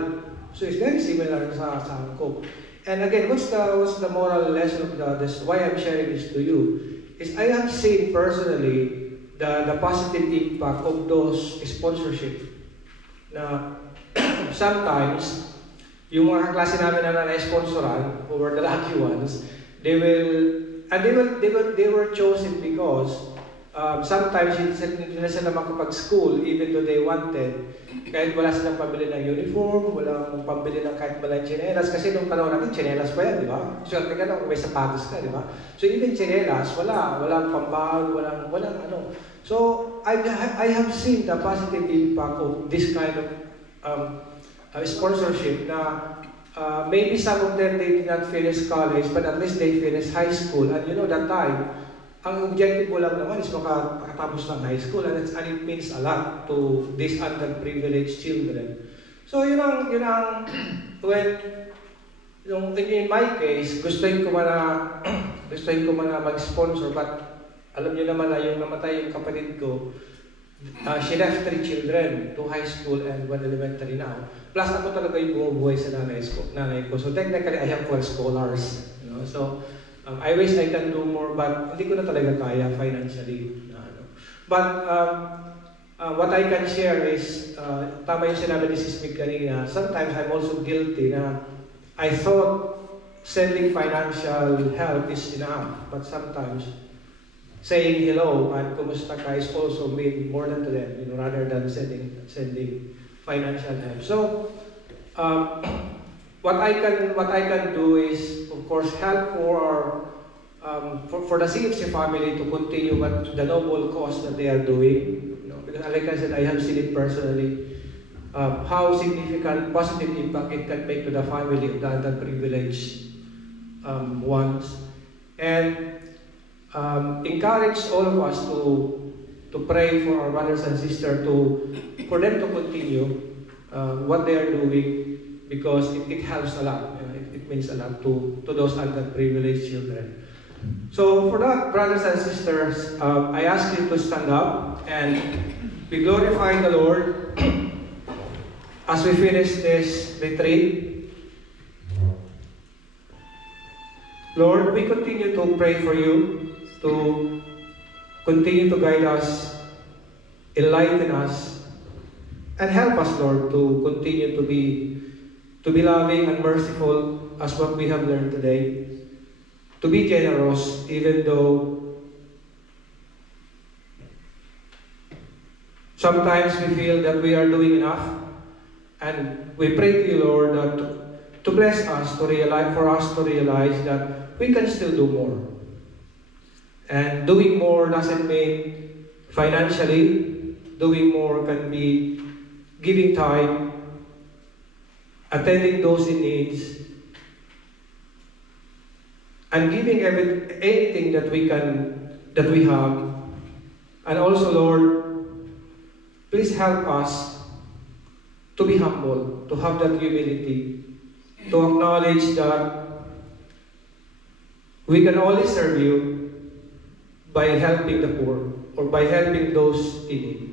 So it's very similar sa Angkop. And again, what's the moral lesson of this? Why I'm sharing this to you is I have seen personally the positive impact of those sponsorship. Na sometimes yung mga klase namin na na-sponsoran, who were the lucky ones, they were chosen because sometimes hindi na sila makapag-school even though they wanted. Kahit wala silang pambili ng uniform, walang pambili ng kahit walang tsinelas. Kasi nung panahon natin, tsinelas pa yan, di ba? Swerte ka na kung may sapatos ka, di ba? So even tsinelas, walang pambahal, walang ano. So I have seen the positive impact of this kind of sponsorship na maybe some of them they did not finish college, but at least they finished high school. And you know, that time, ang objective mo lang naman is makatapos ng high school, and it means a lot to these underprivileged children. So yun ang in my case, gustuhin ko man na mag-sponsor, but alam niyo naman na yung namatay yung kapatid ko, she left 3 children, 2 high school and 1 elementary now. Plus ako talaga yung bumubuhay sa nanay ko. So technically, I have 4 scholars. You know? So I wish I can do more, but hindi ko na talaga kaya financially. But what I can share is, tama yung sinabi ni Sis Mig kanina, sometimes I'm also guilty na I thought sending financial help is enough, but sometimes saying hello and kumusta ka is also mean more than to them, you know, rather than sending financial help. So what I can do is, of course, help for the CFC family to continue the noble cause that they are doing. You know, because like I said, I have seen it personally, how significant positive impact it can make to the family of the underprivileged ones, and encourage all of us to pray for our brothers and sisters for them to continue what they are doing, because it helps a lot. You know, it means a lot to those underprivileged children. So for that, brothers and sisters, I ask you to stand up and we glorify the Lord as we finish this retreat. Lord, we continue to pray for you, to continue to guide us, enlighten us, and help us, Lord, to continue to be loving and merciful as what we have learned today. To be generous even though sometimes we feel that we are doing enough, and we pray to you, Lord, that to bless us, for us to realize that we can still do more. And doing more doesn't mean financially. Doing more can be giving time, attending those in needs, and giving anything that we have. And also, Lord, please help us to be humble, to have that humility, to acknowledge that we can only serve you by helping the poor or by helping those in need.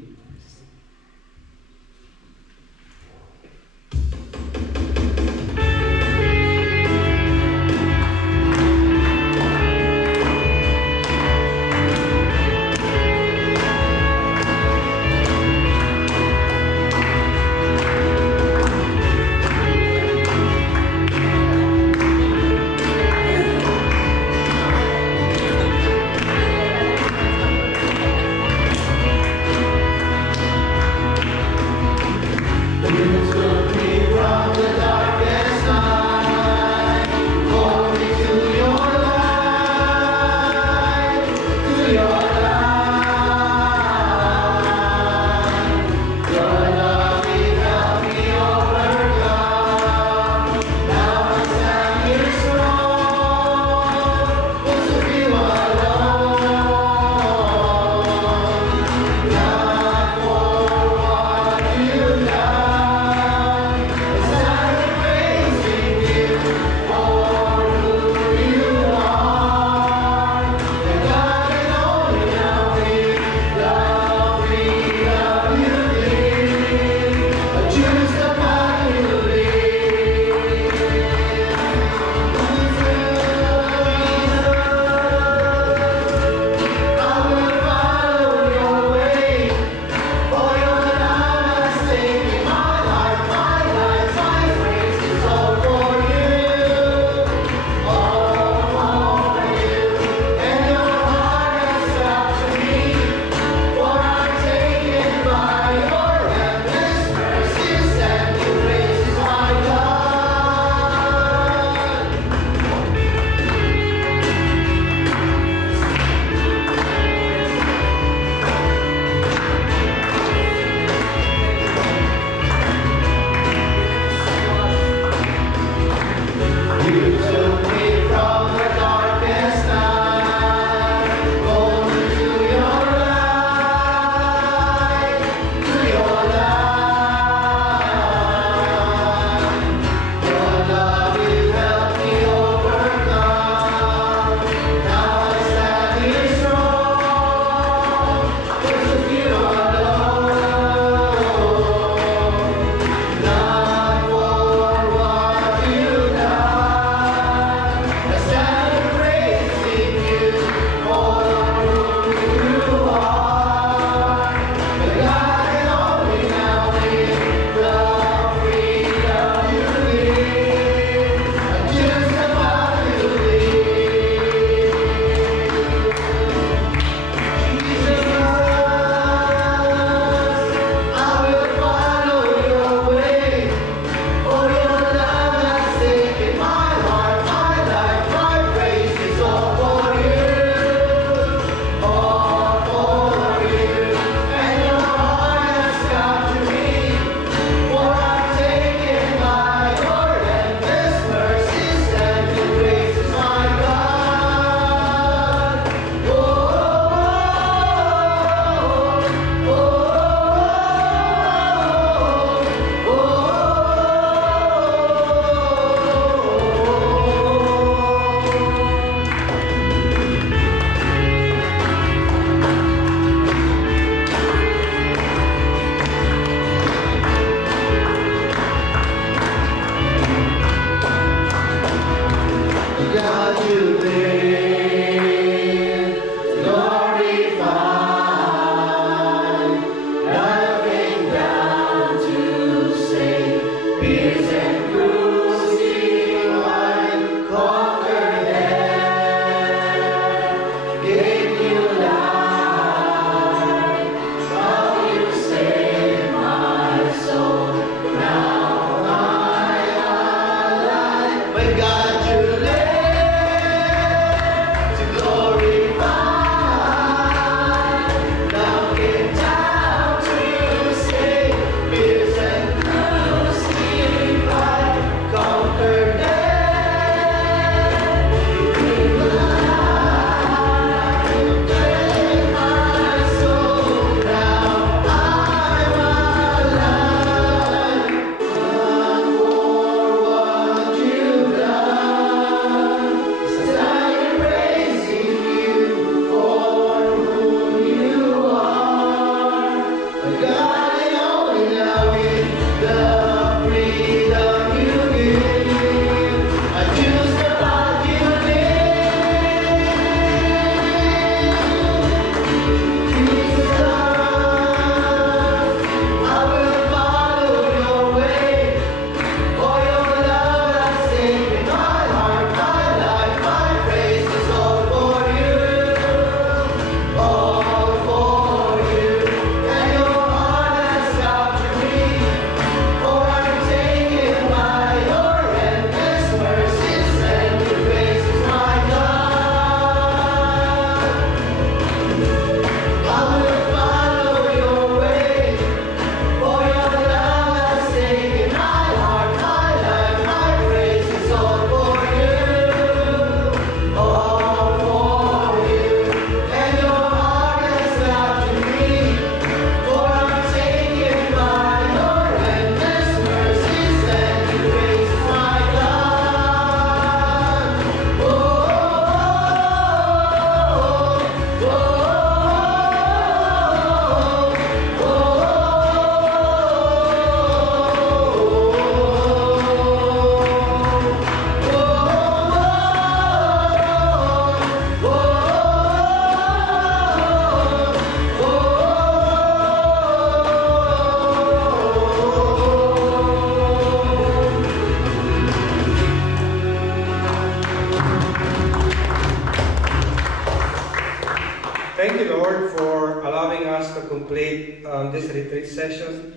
Thank you, Lord, for allowing us to complete this retreat session.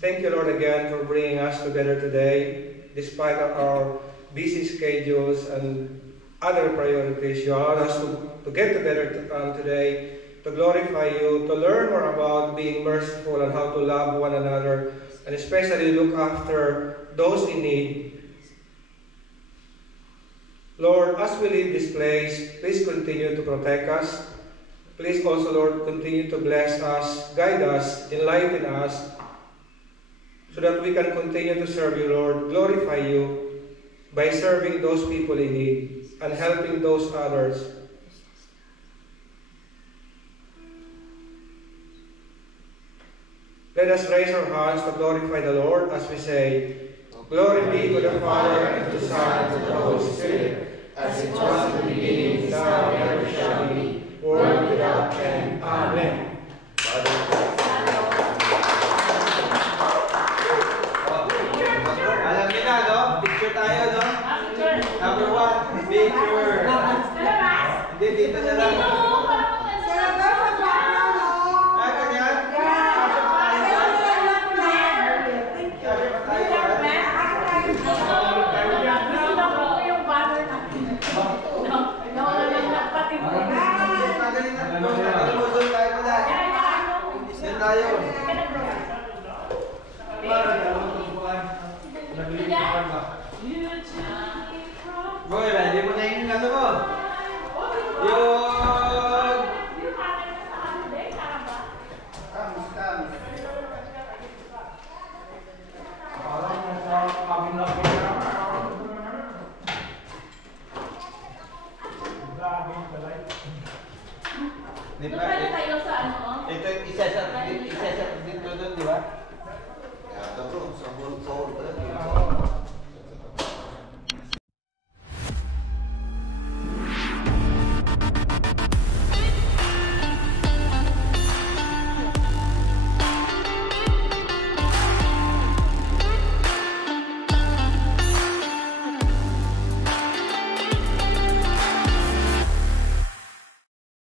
Thank you, Lord, again for bringing us together today. Despite our busy schedules and other priorities, you allowed us to get together today to glorify you, to learn more about being merciful and how to love one another, and especially look after those in need. Lord, as we leave this place, please continue to protect us. Please also, Lord, continue to bless us, guide us, enlighten us, so that we can continue to serve you, Lord, glorify you by serving those people in need and helping those others. Let us raise our hands to glorify the Lord as we say, Glory be to the Father, and to the Son, and to the Holy Spirit, as it was in the beginning, now, and ever shall be, world without end. Amen. Alam niyo na, no? Picture tayo, no? Number 1, picture. Hindi, dito na lang. Ah, ganyan? Boy, ready mo na yung ano mo? Yung... Di ba?